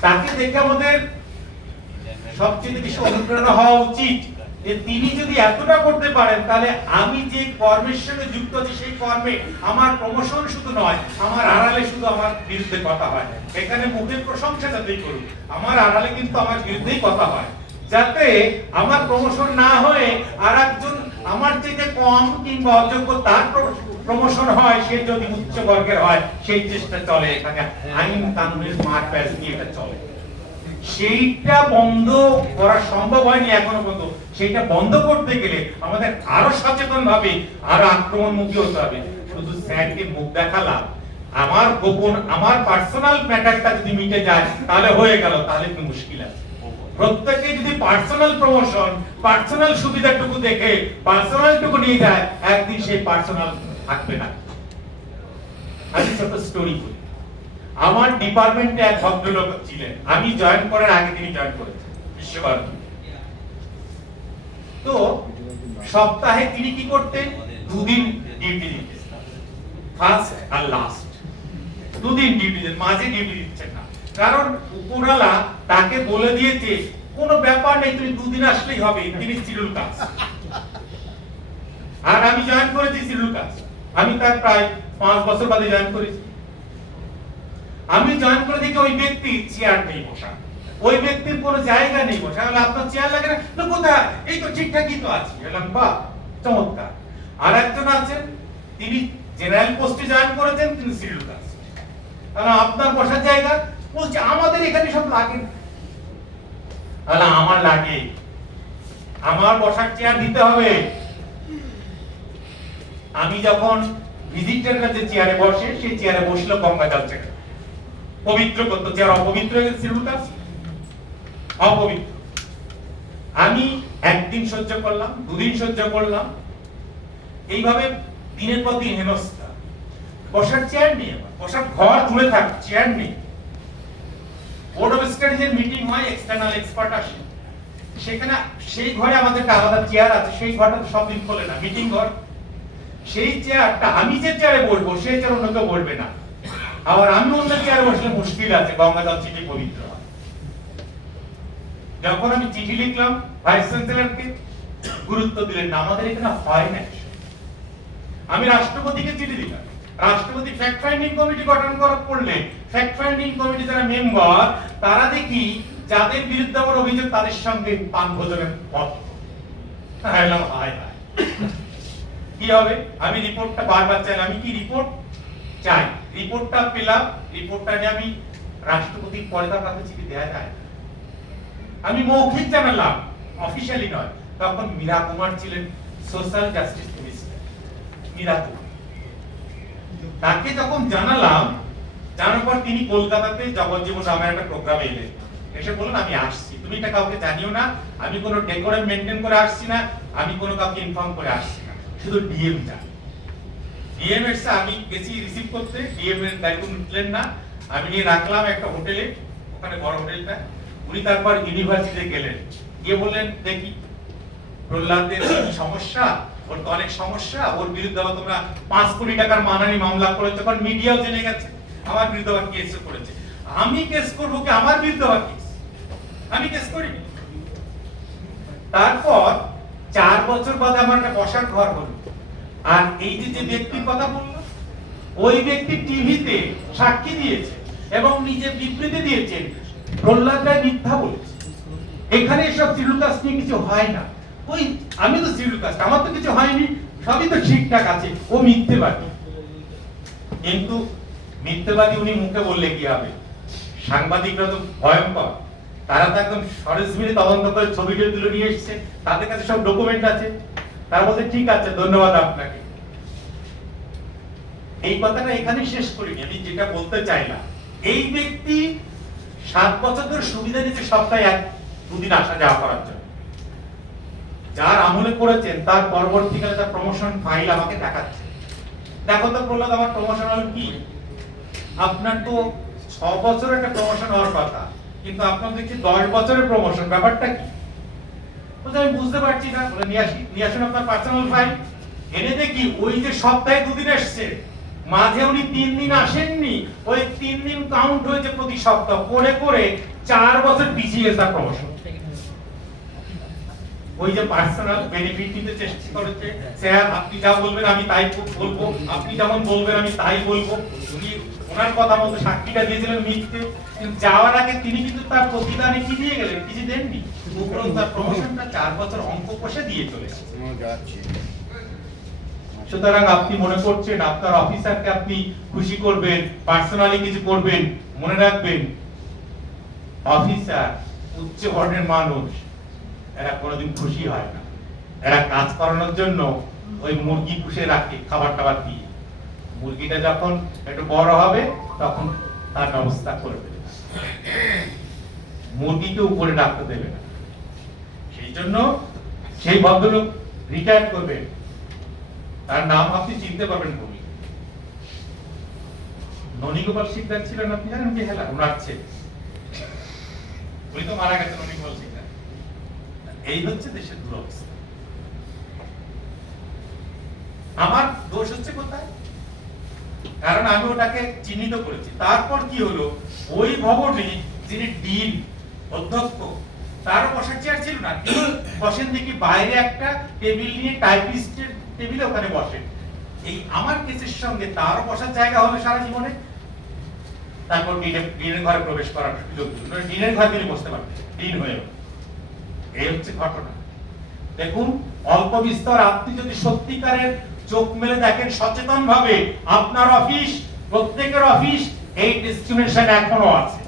তাকে দেখে আমাদের সবচেয়ে বেশি অনুপ্রেরণা হওয়া উচিত যে তিনি যদি এতটা করতে পারেন, তাহলে আমি যে কর্মের সঙ্গে যুক্ত আছি সেই কর্মে আমার প্রমোশন শুধু নয়, আমার আড়ালে শুধু আমার বিরুদ্ধে কথা হয়। এখানে মুখে প্রশংসা যাতেই করুক, আমার আড়ালে কিন্তু আমার বিরুদ্ধেই কথা হয়, যাতে আমার প্রমোশন না হয়ে আর একজন আমার চেয়ে কম কিংবা অযোগ্য তার প্রমোশন হয়, সে যদি উচ্চ বর্গের হয়, সেই চেষ্টা চলে। এখানে আইন কানুনের মাঠ প্যাচ দিয়ে এটা চলে। সেইটা বন্ধ করা সম্ভব হয়নি এখনো পর্যন্ত। সেইটা বন্ধ করতে গেলে আমাদের আরো সচেতন ভাবে আরো আক্রমণমুখী হতে হবে। শুধু স্যারকে মুখ দেখালাম, আমার গোপন আমার পার্সোনাল ম্যাটারটা যদি মিটে যায় তাহলে হয়ে গেল, তাহলে একটু মুশকিল আছে। প্রত্যেকে যদি পার্সোনাল প্রমোশন, পার্সোনাল সুবিধাটুকু দেখে পার্সোনালটুকু নিয়ে যায়, একদিন সেই পার্সোনাল থাকবে না। আমি ছোট স্টোরি বলি। আমার ডিপার্টমেন্টে এক ভদ্রলোক ছিলেন, আমি জয়েন করার আগে তিনি জয়েন করেছেন বিশ্বভারতী। তো সপ্তাহে তিনি কি করতেন? দুদিন ডিউটি দিতেন, ফার্স্ট আর লাস্ট। দুদিন ডিউটি দেন, মাঝে ডিউটি দিচ্ছেন না। কারণ উপরওয়ালা তাকে বলে দিয়েছে কোনো ব্যাপার নেই, তুমি দুদিন আসলেই হবে, তিনি শিডিউল কাজ। আর আমি জয়েন করেছি শিডিউল কাজ, আমি তার প্রায় 5 বছর বাদে জয়েন করেছি। আমি জয়েন করে দেখি ওই ব্যক্তি চেয়ার নেই বসা, ওই ব্যক্তির কোনো জায়গা নেই বসা। আপনার চেয়ার লাগে না? কোথায়? এই তো ঠিকঠাকই তো আছে। বললাম বাহ, চমৎকার। আর একজন আছেন, তিনি জেনারেল পোস্টে জয়েন করেছেন, তিনি শিডিউল কাজ। আপনার বসার জায়গা? বলছে আমাদের এখানে সব লাগে না। আমার লাগে, আমার বসার চেয়ার দিতে হবে। আমি যখন ভিজিটররা যে চেয়ারে বসে, সেই চেয়ারে বসলো গঙ্গা জল থেকে পবিত্র করতো। চেয়ার অপবিত্র হয়ে গেছে, শিডিউল কাজ অপবিত্র। আমি একদিন সহ্য করলাম, দুদিন সহ্য করলাম, এইভাবে দিনের পর দিন হেনস্থা। বসার চেয়ার নেই, বসার ঘর দূরে থাক, চেয়ার নেই। বোর্ড অফ স্টাডিজের মিটিং হয়, এক্সটার্নাল এক্সপার্ট আসে, সেখানে সেই ঘরে আমাদের একটা আলাদা চেয়ার আছে, সেই ঘরটা সব দিন খোলে না, মিটিং ঘর। সেই চেয়ারটা আমি যে চেয়ারে বসবো সেই চেয়ার অন্য কেউ বসবে না। আবার আমি অন্য চেয়ারে বসলে মুশকিল আছে, গঙ্গা জল চিঠি পবিত্র হয়। যখন আমি চিঠি লিখলাম ভাইস চ্যান্সেলরকে, গুরুত্ব দিলেন না, আমাদের এখানে হয় না। আমি রাষ্ট্রপতিকে চিঠি দিলাম, রাষ্ট্রপতি ফ্যাক্ট ফাইন্ডিং কমিটি গঠন করার পড়লে ফ্যাক্ট ফাইন্ডিং কমিটি যারা মেম্বার, তারা দেখি যাদের বিরুদ্ধে আমার অভিযোগ তাদের সঙ্গে পান ভোজনের পথ। হায় হায়, কি হবে? আমি রিপোর্টটা বারবার চাই, আমি কি রিপোর্ট চাই, রিপোর্টটা পেলাম, রিপোর্টটা নিয়ে আমি রাষ্ট্রপতির পরে তার কাছে চিঠি দেয়া যায়। আমি মৌখিক জানালাম, অফিশিয়ালি নয়। তখন মীরা কুমার ছিলেন social justice minister, Meera Kumar. তাকে যখন জানালাম, জানার পর তিনি কলকাতাতে জগজ্জীবন রামের একটা প্রোগ্রামে এলেন। এসে বললেন আমি আসছি, তুমি এটা কাউকে জানিও না, আমি কোনো ডেকোরাম মেইনটেইন করে আসছি না, আমি কোনো কাউকে ইনফর্ম করে আসছি না, শুধু ডিএম জানি। ডিএম এসে, আমি গেছি রিসিভ করতে, ডিএম এর দায়িত্ব নিলেন না, আমি নিয়ে রাখলাম একটা হোটেলে, ওখানে বড় হোটেলটা। উনি তারপর ইউনিভার্সিটিতে গেলেন, গিয়ে বললেন দেখি প্রহ্লাদের কি সমস্যা, ওর তো অনেক সমস্যা, ওর বিরুদ্ধে আবার তোমরা 5 কোটি টাকার মানহানি মামলা করেছো, কারণ মিডিয়াও জেনে গেছে আমার বিরুদ্ধে আবার কেস করেছে। আমি কেস করবো কি, আমার বিরুদ্ধে আবার কেস? আমি কেস করিনি। তারপর 4 বছর বাদে আমার একটা বসার ঘর হলো, আর এই যে যে ব্যক্তির কথা বললো, ওই ব্যক্তি টিভিতে সাক্ষী দিয়েছে এবং নিজে বিবৃতি দিয়েছেন প্রহ্লাদ রায় মিথ্যা বলেছে, এখানে এসব শিডিউল কাস্ট নিয়ে কিছু হয় না। ওই আমি তো শিডিউল কাস্ট, আমার তো কিছু হয়নি, সবই তো ঠিকঠাক আছে, ও মিথ্যেবাদী। কিন্তু মিথ্যেবাদী উনি মুখে বললে কি হবে? সাংবাদিকরা তো ভয়ঙ্কর, তারা তো একদম সরেজমিনে তদন্ত করে ছবি তুলে নিয়ে এসেছে, তাদের কাছে সব ডকুমেন্ট আছে। তারা বলছে ঠিক আছে, ধন্যবাদ আপনাকে। এই কথাটা এখানে শেষ করিনি, আমি যেটা বলতে চাইলাম, এই ব্যক্তি 7 বছর ধরে সুবিধা নিচ্ছে সপ্তাহে 1-2 দিন আসা যাওয়া করার জন্য। যার আমলে করেছেন তার পরবর্তীকালে তার প্রমোশন ফাইল আমাকে দেখাচ্ছে, দেখো তো প্রহ্লাদ আমার প্রমোশন হলো কি? আপনার তো 6 বছর একটা প্রমোশন হওয়ার কথা, কিন্তু আপনার দেখছি 10 বছরের প্রমোশন, ব্যাপারটা কি? বলতে আমি বুঝতে পারছি না। বলে নিয়ে আসুন আপনার পার্সোনাল ফাইল। এনে দেখি ওই যে সপ্তাহে 2 দিন আসছে, মাঝে উনি 3 দিন আসেননি, ওই 3 দিন কাউন্ট হয়েছে প্রতি সপ্তাহ করে করে 4 বছর পিছিয়ে গেছে তার প্রমোশন। ওই যে পার্সোনাল বেনিফিট নিতে চেষ্টা করেছে, স্যার আপনি যা বলবেন আমি তাই বলবো, আপনি যেমন বলবেন আমি তাই বলবো। উনি ওনার কথা মতো সাক্ষীটা দিয়েছিলেন মিথ্যে, কিন্তু যাওয়ার আগে তিনি কিন্তু তার প্রতিদানে কি দিয়ে গেলেন? কিছু দেননি, উপরন্তু তার প্রমোশনটা 4 বছর অঙ্ক কষে দিয়ে চলে এসেছে। সুতরাং আপনি মনে করছেন আপনার অফিসারকে আপনি খুশি করবেন, পার্সোনালি কিছু করবেন, মনে রাখবেন অফিসার উচ্চ বর্ণের মানুষ, এরা কোনোদিন খুশি হয় না। এরা কাজ করানোর জন্য ওই মুরগি পুষে রাখে খাবার টাবার দিয়ে, মুরগিটা যখন একটু বড় হবে তখন তার ব্যবস্থা করবে, মুরগিকে উপরে রাখতে দেবে না। সেই জন্য সেই ভদ্রলোক রিটায়ার করবে, তার নাম আপনি চিনতে পারবেন ভূমি, ননীগোপাল শিকদার ছিলেন, আপনি জানেন কি? হেলা ওনার ছেলে, উনি তো মারা গেছেন ননীগোপাল শিকদার। এই হচ্ছে দেশের দুরবস্থা। আমার দোষ হচ্ছে কোথায়? কারণ আমি ওটাকে চিহ্নিত করেছি। তারপর কি হলো, ওই ভবনে যিনি ডিন অধ্যক্ষ, তারও বসার চেয়ার ছিল না, তিনি বসেন দেখি বাইরে একটা টেবিল নিয়ে, টাইপিস্টের টেবিলে ওখানে বসেন। এই আমার কেসের সঙ্গে তারও বসার জায়গা হবে সারা জীবনে। তারপর ডিনের ঘরে প্রবেশ করার সুযোগ দিল, ডিনের ঘরে তিনি বসতে পারতেন, ডিন হয়েও। এই হচ্ছে ঘটনা। দেখুন, অল্প বিস্তর আপনি যদি সত্যিকারের চোখ মেলে দেখেন সচেতন ভাবে, আপনার অফিস, প্রত্যেকের অফিস, এই ডিসক্রিমিনেশন এখনো আছে।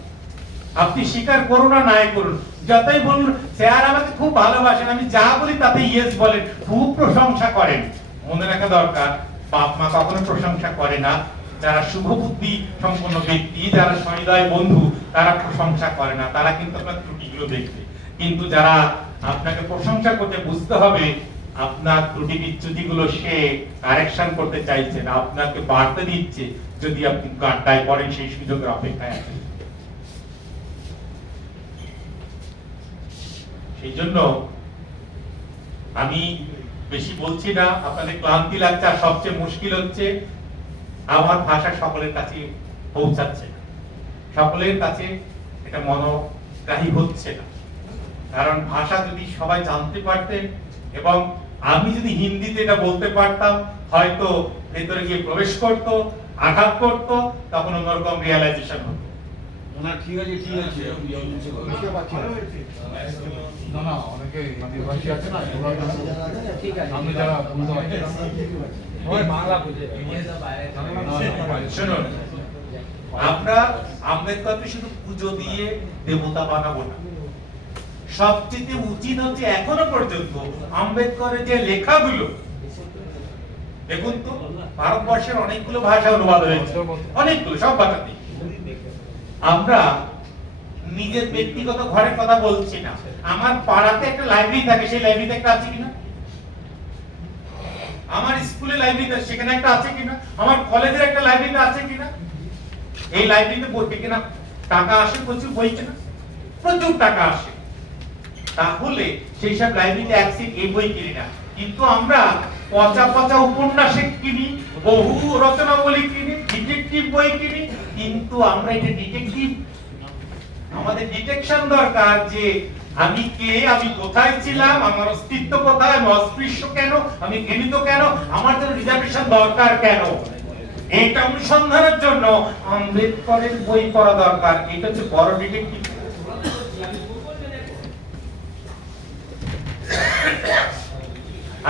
আপনি স্বীকার করুন না নাই করুন, যতই বলুন স্যার আমাকে খুব ভালোবাসেন, আমি যা বলি তাতে ইয়েস বলেন, খুব প্রশংসা করেন, মনে রাখা দরকার বাপ মা কখনো প্রশংসা করে না। যারা শুভবুদ্ধি সম্পন্ন ব্যক্তি, যারা সহৃদয় বন্ধু, তারা প্রশংসা করে না, তারা কিন্তু আপনার ত্রুটিগুলো দেখবে। কিন্তু যারা আপনাকে প্রশংসা করতে, বুঝতে হবে আপনার ত্রুটি বিচ্যুতি গুলো সে কারেকশন করতে চাইছে না, আপনাকে বাড়তে দিচ্ছে। যদি আপনি গাড্ডায় পড়েন সেই সুযোগের অপেক্ষায় আছেন। সেই জন্য আমি বেশি বলছি না, আপনাদের ক্লান্তি লাগছে, আর সবচেয়ে মুশকিল হচ্ছে আমার ভাষা সকলের কাছে পৌঁছাচ্ছে না, সকলের কাছে এটা মনোগ্রাহী হচ্ছে না। কারণ ভাষা যদি সবাই জানতে পারতেন এবং আমি যদি হিন্দিতে এটা বলতে পারতাম, হয়তো ভেতরে গিয়ে প্রবেশ করত, আঘাত করত, তখন অন্যরকম রিয়েলাইজেশন হতো। না ঠিক আছে ঠিক আছে না না অনেকে হিন্দি ভাষী আছে না, ঠিক আছে আমি যারা বুঝতে পারছি ওই বাংলা বুঝে শুনুন, আমরা আম্বেদকরকে শুধু পুজো দিয়ে দেবতা বানাবো না, সবচেয়ে উচিত হচ্ছে এখনো পর্যন্ত আম্বেদকরের যে লেখাগুলো, দেখুন তো ভারতবর্ষের অনেকগুলো ভাষা অনুবাদ হয়েছে, অনেকগুলো, সব ভাষাতেই। আমরা নিজের ব্যক্তিগত ঘরের কথা বলছি না, আমার পাড়াতে একটা লাইব্রেরি থাকে, সেই লাইব্রেরিতে একটা আছে কিনা? আমার স্কুলে লাইব্রেরিতে সেখানে একটা আছে কিনা, আমার কলেজের একটা লাইব্রেরিতে আছে কিনা। এই লাইব্রেরিতে বই কিনা টাকা আসে, প্রচুর বই কেনা, প্রচুর টাকা আসে। তাহলে সেই সব লাইব্রেরিতে একসিট এই বই কিনি না, কিন্তু আমরা পচা পচা উপন্যাস কিনি, বহু রচনাবলী কিনি, ডিটেকটিভ বই কিনি। কিন্তু আমরা এটা ডিটেকটিভ, আমাদের ডিটেকশন দরকার যে আমি কে, আমি কোথায় ছিলাম, আমার অস্তিত্ব কোথায়, আমি অস্পৃশ্য কেন, আমি ঘৃণিত কেন, আমার জন্য রিজার্ভেশন দরকার কেন। এটা অনুসন্ধানের জন্য আম্বেদকরের বই পড়া দরকার। এটা হচ্ছে বড় ডিটেকটিভ।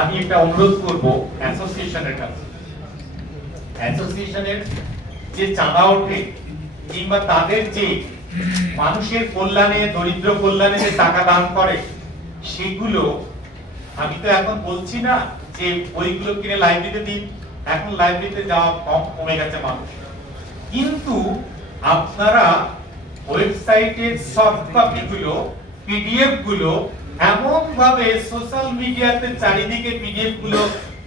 আমি একটা অনুরোধ করব অ্যাসোসিয়েশনের কাছে, অ্যাসোসিয়েশনের যে চাঁদা ওঠে কিংবা তাদের যে মানুষের কল্যাণে, দরিদ্র কল্যাণে যে টাকা দান করে, সেগুলো আমি তো এখন বলছি না যে বইগুলো কিনে লাইব্রেরিতে দিন, এখন লাইব্রেরিতে যাওয়া কমে গেছে মানুষ, কিন্তু আপনারা ওয়েবসাইটের সফট কপি গুলো, পিডিএফ গুলো এমন ভাবে সোশ্যাল মিডিয়াতে চারিদিকে পিডিএফ গুলো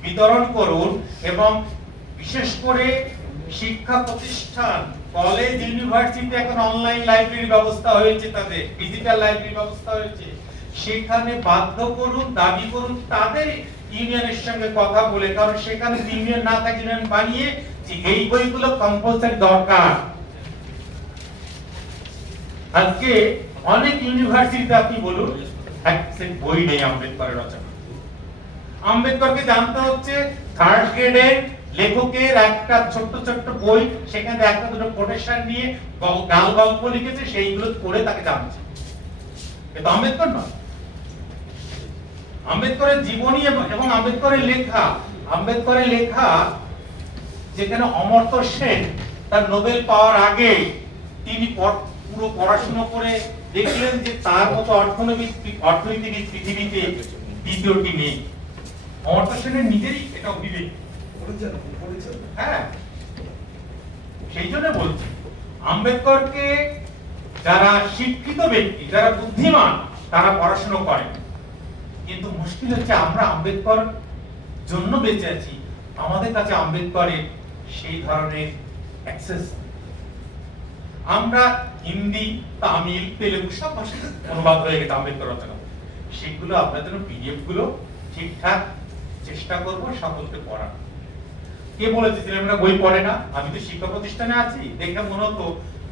বিতরণ করুন, এবং বিশেষ করে শিক্ষা প্রতিষ্ঠান, কলেজ, ইউনিভার্সিটিতে এখন অনলাইন লাইব্রেরির ব্যবস্থা হয়েছে, তাদের ডিজিটাল লাইব্রেরির ব্যবস্থা হয়েছে, সেখানে বাধ্য করুন, দাবি করুন তাদের ইউনিয়নের সঙ্গে কথা বলে, কারণ সেখানে ইউনিয়ন না থাকে ইউনিয়ন বানিয়ে যে এই বইগুলো কম্পালসারি দরকার। আজকে অনেক ইউনিভার্সিটিতে আপনি বলুন এক সেট বই নেই আম্বেদকরের রচনা। আম্বেদকরকে জানতে হচ্ছে থার্ড গ্রেডের লেখকের একটা ছোট্ট ছোট্ট বই, সেখানে একটা দুটো কোটেশন নিয়ে গাল গল্প লিখেছে, সেইগুলো পড়ে তাকে জানছে। এটা আম্বেদকর নয়। আম্বেদকরের জীবনী এবং আম্বেদকরের লেখা যেখানে অমর্ত্য সেন তার নোবেল পাওয়ার আগে তিনি পুরো পড়াশোনা করে দেখলেন যে তার মতো অর্থনীতিবিদ পৃথিবীতে দ্বিতীয়টি নেই। অমর্ত্য সেনের নিজেরই এটা অভিব্যক্তি। হ্যাঁ, সেই জন্য বলছি আম্বেদকরকে যারা শিক্ষিত ব্যক্তি, যারা বুদ্ধিমান, তারা পড়াশোনা করেন, কিন্তু মুশকিল হচ্ছে আমরা আম্বেদকর জন্য বেঁচে আছি, আমাদের কাছে আম্বেদকরের সেই ধরনের অ্যাক্সেস। আমরা হিন্দি, তামিল, তেলেগু সব ভাষায় অনুবাদ হয়ে গেছে আম্বেদকর রচনা, সেগুলো আপনাদের পিডিএফ গুলো ঠিকঠাক চেষ্টা করব সকলকে পড়ার। কে বলেছে ছেলেমেয়েরা বই পড়ে না? আমি তো শিক্ষা প্রতিষ্ঠানে আছি, দেখে মনে হতো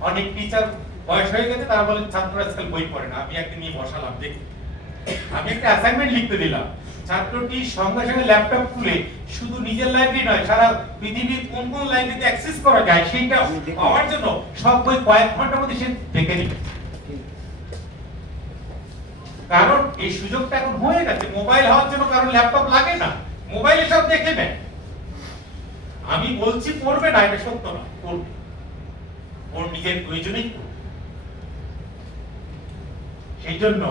অনেক টিচার বয়স হয়ে গেছে, তারা বলেন ছাত্ররা আজকাল বই পড়ে না। আমি একদিন নিয়ে বসালাম, দেখি আমি একটা অ্যাসাইনমেন্ট লিখতে দিলাম, ছাত্রটি সঙ্গে সঙ্গে ল্যাপটপ খুলে শুধু নিজের লাইব্রেরি নয়, সারা পৃথিবীর কোন কোন লাইব্রেরিতে অ্যাক্সেস করা যায় সেইটা পাওয়ার জন্য সব বই কয়েক ঘন্টার মধ্যে সে দেখে নিবে। কারণ এই সুযোগটা এখন হয়ে গেছে, মোবাইল হওয়ার জন্য কারণ ল্যাপটপ লাগে না, মোবাইলে সব দেখে নেয়। আমি বলছি পড়বে না, এটা সত্য না, পড়বে, ওর নিজের প্রয়োজনেই পড়বে। সেই জন্য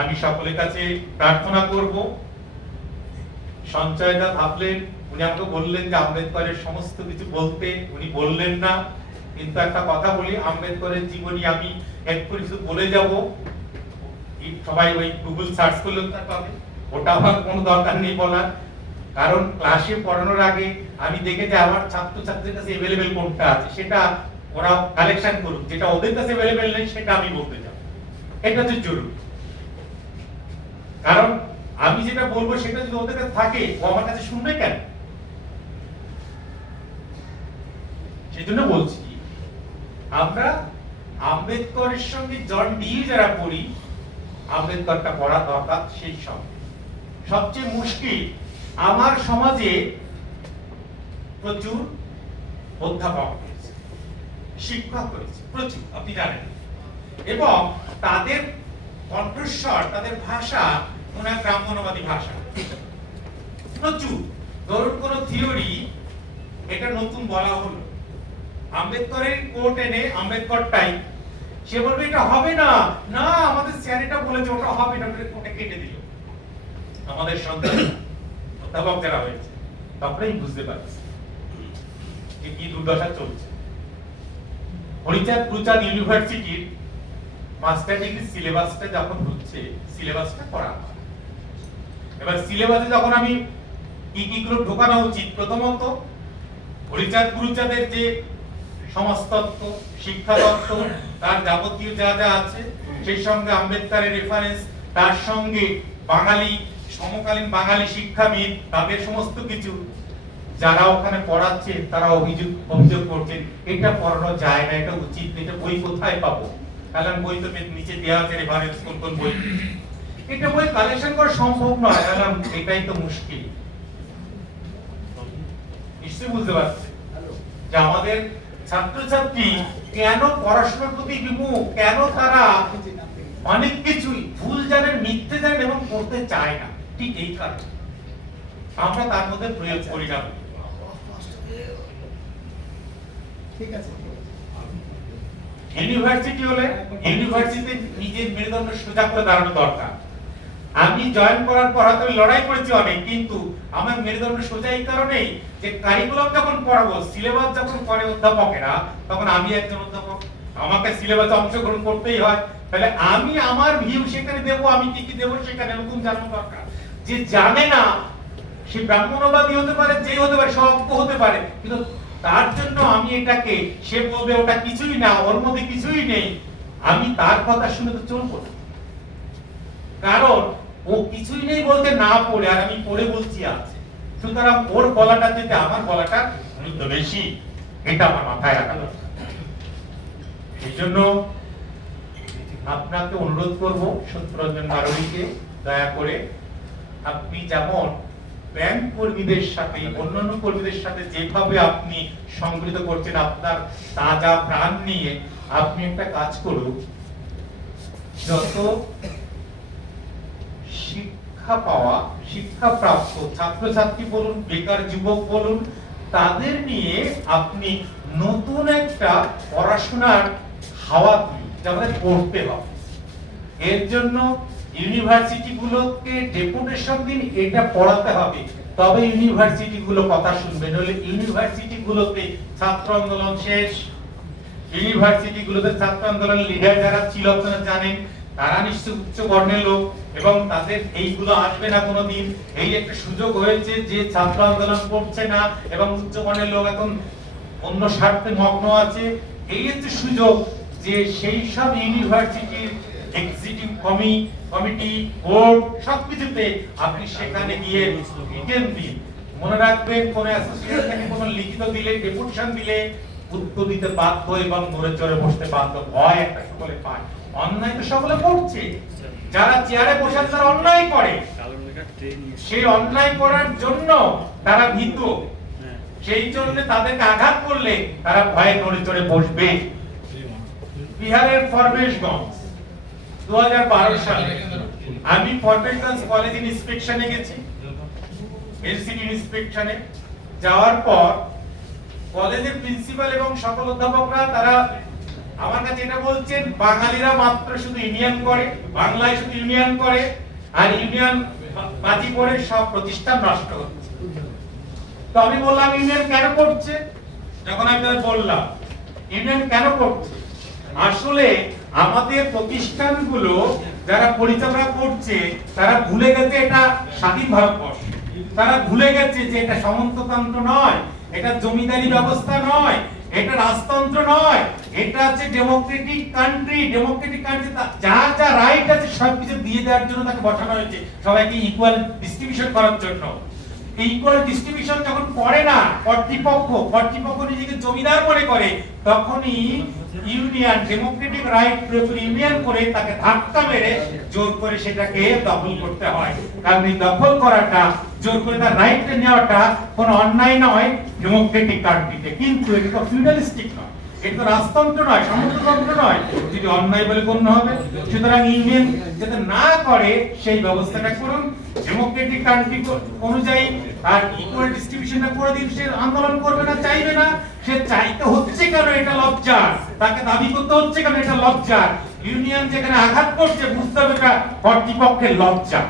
আমি সকলের কাছে প্রার্থনা করব। সঞ্চয়দা ভাবলেন, উনি আমাকে বললেন যে আম্বেদকরের সমস্ত কিছু বলতে, উনি বললেন না, কিন্তু একটা কথা বলি, আম্বেদকরের জীবনী আমি একটু কিছু বলে যাব, সবাই ওই গুগল সার্চ করলে তা পাবে, ওটা আমার কোনো দরকার নেই বলার। কারণ ক্লাসে পড়ানোর আগে আমি দেখে যে আমার ছাত্রছাত্রীদের কাছে অ্যাভেলেবেল কোনটা আছে সেটা ওরা কালেকশন করুক, যেটা ওদের কাছে অ্যাভেলেবেল নেই সেটা আমি বলতে যাব, এটা হচ্ছে জরুরি। কারণ আমি যেটা বলবো সেটা যদি ওদের কাছে থাকে, ও আমার কাছে শুনবে কেন? সেজন্য বলছি আমরা আম্বেদকরের সঙ্গে জন ডি যারা পড়ি, আম্বেদকরটা পড়া দরকার। সেই সঙ্গে সবচেয়ে মুশকিল, আমার সমাজে প্রচুর অধ্যাপক হয়েছে, শিক্ষক হয়েছে প্রচুর, আপনি জানেন, এবং তাদের কণ্ঠস্বর, তাদের ভাষা কোন এক ব্রাহ্মণবাদী ভাষা প্রচুর। ধরুন কোন থিওরি, এটা নতুন বলা হলো, আম্বেদকরের কোট এনে আম্বেদকরটাই, সে বলবে এটা হবে না, না আমাদের স্যার এটা বলেছে ওটা হবে না, ওটা কেটে দিল। আমাদের সন্তান অধ্যাপক যারা হয়েছে তখনই বুঝতে পারছে যে কি দুর্দশা চলছে। হরিচাঁদ গুরুচাঁদ ইউনিভার্সিটির মাস্টার ডিগ্রি সিলেবাসটা যখন হচ্ছে, সিলেবাসটা করা হয়, এবার সিলেবাসে যখন আমি কি কি গুলো ঢোকানো উচিত। প্রথমত হরিচাঁদ গুরুচাঁদের যে সমাজতত্ত্ব, শিক্ষাতত্ত্ব, তার যাবতীয় যা যা আছে, সেই সঙ্গে আম্বেদকরের রেফারেন্স, তার সঙ্গে বাঙালি সমকালীন বাঙালি শিক্ষাবিদ তাদের সমস্ত কিছু, যারা ওখানে পড়াচ্ছে তারা অভিযোগ করছেন এটা পড়ানো যায় না, এটা উচিত, এটা বই কোথায় পাবো? কারণ বই তো নিচে দেওয়া আছে রেফারেন্স কোন কোন বই, এটা বই কালেকশন করা সম্ভব নয়। কারণ এটাই তো মুশকিল। নিশ্চয়ই বুঝতে পারছি যে আমাদের ছাত্রছাত্রী কেন পড়াশোনার প্রতি বিমুখ, কেন তারা অনেক কিছুই ভুল জানেন, মিথ্যে জানেন এবং করতে চায় না। ঠিক এই কারণে আমরা তার মধ্যে প্রয়োগ করি না। ঠিক আছে। ইউনিভার্সিটি হলে ইউনিভার্সিটিতে নিজের মেরুদণ্ড সোজা করে দাঁড়ানো দরকার। আমি জয়েন করার পর হয়তো আমি লড়াই করেছি অনেক, কিন্তু আমার মেরুদণ্ড সোজা এই কারণেই যে কারিকুলাম যখন পড়াবো, সিলেবাস যখন পড়ে অধ্যাপকেরা, তখন আমি একজন অধ্যাপক, আমাকে সিলেবাসে অংশগ্রহণ করতেই হয়। তাহলে আমি আমার ভিউ সেখানে দেবো, আমি কি কি দেবো সেখানে নতুন জানানো দরকার। যে জানে না সে ব্রাহ্মণবাদী হতে পারে, যেই হতে পারে, সজ্ঞ হতে পারে, কিন্তু তার জন্য আমি এটাকে, সে বলবে ওটা কিছুই না, ওর মধ্যে কিছুই নেই, আমি তার কথা শুনে তো চলবো না। কারণ ও কিছুই নেই বলতে না পড়ে, আর আমি পড়ে বলছি আছে, সুতরাং ওর বলাটা যেতে আমার বলাটা গুরুত্ব বেশি, এটা আমার মাথায় রাখা দরকার। এই জন্য আপনাকে অনুরোধ করব, সত্যরঞ্জন বারুইকে, দয়া করে আপনি যেমন ব্যাংক কর্মীদের সাথে, অন্যান্য কর্মীদের সাথে যেভাবে আপনি সংগঠিত করছেন আপনার তাজা প্রাণ নিয়ে, আপনি একটা কাজ করুন, যত শিক্ষাপ্রাপ্ত ছাত্রছাত্রী বলুন, বেকার যুবক বলুন, তাদের নিয়ে আপনি নতুন একটা পড়াশোনার হাওয়া তুলুন, যা আমাদের পড়তে হবে। এর জন্য ইউনিভার্সিটি গুলোকে ডেপুটেশন দিন, এটা পড়াতে হবে, তবে ইউনিভার্সিটি গুলো কথা শুনবে, নইলে ইউনিভার্সিটি গুলোতে ছাত্র আন্দোলন শেষ। ইউনিভার্সিটি গুলোতে ছাত্র আন্দোলন লিডার যারা ছিল আপনারা জানেন, তারা নিশ্চয় উচ্চ বর্ণের লোক, এবং তাদের এইগুলো আসবে না কোনোদিন। এই একটা সুযোগ হয়েছে যে ছাত্র আন্দোলন করছে না এবং উচ্চ বর্ণের লোক এখন অন্য স্বার্থে মগ্ন আছে। এই হচ্ছে সুযোগ যে সেই সব ইউনিভার্সিটির এক্সিকিউটিভ কমিটি, বোর্ড, সবকিছুতে আপনি সেখানে গিয়ে রিটেন দিন। মনে রাখবেন, কোন অ্যাসোসিয়েশন থেকে কোন লিখিত দিলে, ডেপুটেশন দিলে উত্তর দিতে বাধ্য এবং নড়ে চড়ে বসতে বাধ্য, ভয় একটা সকলে পায়। অন্যায় তো সকলে করছে, যারা চেয়ারে বসে আছে তারা অন্যায় করে, সেই অন্যায় করার জন্য তারা ভীত, সেই জন্য তাদেরকে আঘাত করলে তারা ভয়ে নড়ে চড়ে বসবে। বিহারের ফরবেশগঞ্জ 2012 সালে আমি ফরবেশগঞ্জ কলেজ ইন্সপেকশনে গেছি, এনসিটি ইন্সপেকশনে যাওয়ার পর কলেজের প্রিন্সিপাল এবং সকল অধ্যাপকরা তারা আমার কাছে এটা বলছেন, বাঙালিরা মাত্র শুধু ইউনিয়ন করে, বাংলায় শুধু ইউনিয়ন করে, আর ইউনিয়ন বাজি করে সব প্রতিষ্ঠান নষ্ট হচ্ছে। তো আমি বললাম ইউনিয়ন কেন করছে? যখন আমি তাদের বললাম ইউনিয়ন কেন করছে, আসলে আমাদের প্রতিষ্ঠানগুলো যারা পরিচালনা করছে তারা ভুলে গেছে এটা স্বাধীন ভারতবর্ষ, তারা ভুলে গেছে যে এটা সামন্ততন্ত্র নয়, এটা জমিদারি ব্যবস্থা নয়, এটা রাজতন্ত্র নয়, এটা হচ্ছে ডেমোক্রেটিক কান্ট্রি। ডেমোক্রেটিক কান্ট্রি যা যা রাইট আছে সবকিছু দিয়ে দেওয়ার জন্য তাকে বসানো হয়েছে, সবাইকে ইকুয়াল ডিস্ট্রিবিউশন করার জন্য। ইকুয়াল ডিস্ট্রিবিউশন যখন করে না কর্তৃপক্ষ নিজেকে জমিদার মনে করে, তখনই ইউনিয়ন ডেমোক্রেটিক রাইট ইউনিয়ন করে তাকে ধাক্কা মেরে জোর করে সেটাকে দখল করতে হয়। কারণ এই দখল করাটা, জোর করে তার রাইটটা নেওয়াটা কোনো অন্যায় নয় ডেমোক্রেটিক কান্ট্রিতে, কিন্তু এটা তো ফিউডালিস্টিক নয়, এটা তো রাজতন্ত্র নয়, সামন্ততন্ত্র নয়, যদি অন্যায় বলে গণ্য হবে। সুতরাং ইউনিয়ন যাতে না করে সেই ব্যবস্থাটা করুন ডেমোক্রেটিক কান্ট্রি অনুযায়ী, আর ইকুয়াল ডিস্ট্রিবিউশনটা করে দিন। সে আন্দোলন করবে না, চাইবে না, সে চাইতে হচ্ছে কেন এটা লজ্জার, তাকে দাবি করতে হচ্ছে কেন এটা লজ্জার। ইউনিয়ন যেখানে আঘাত করছে বুঝতে হবে এটা কর্তৃপক্ষের লজ্জা।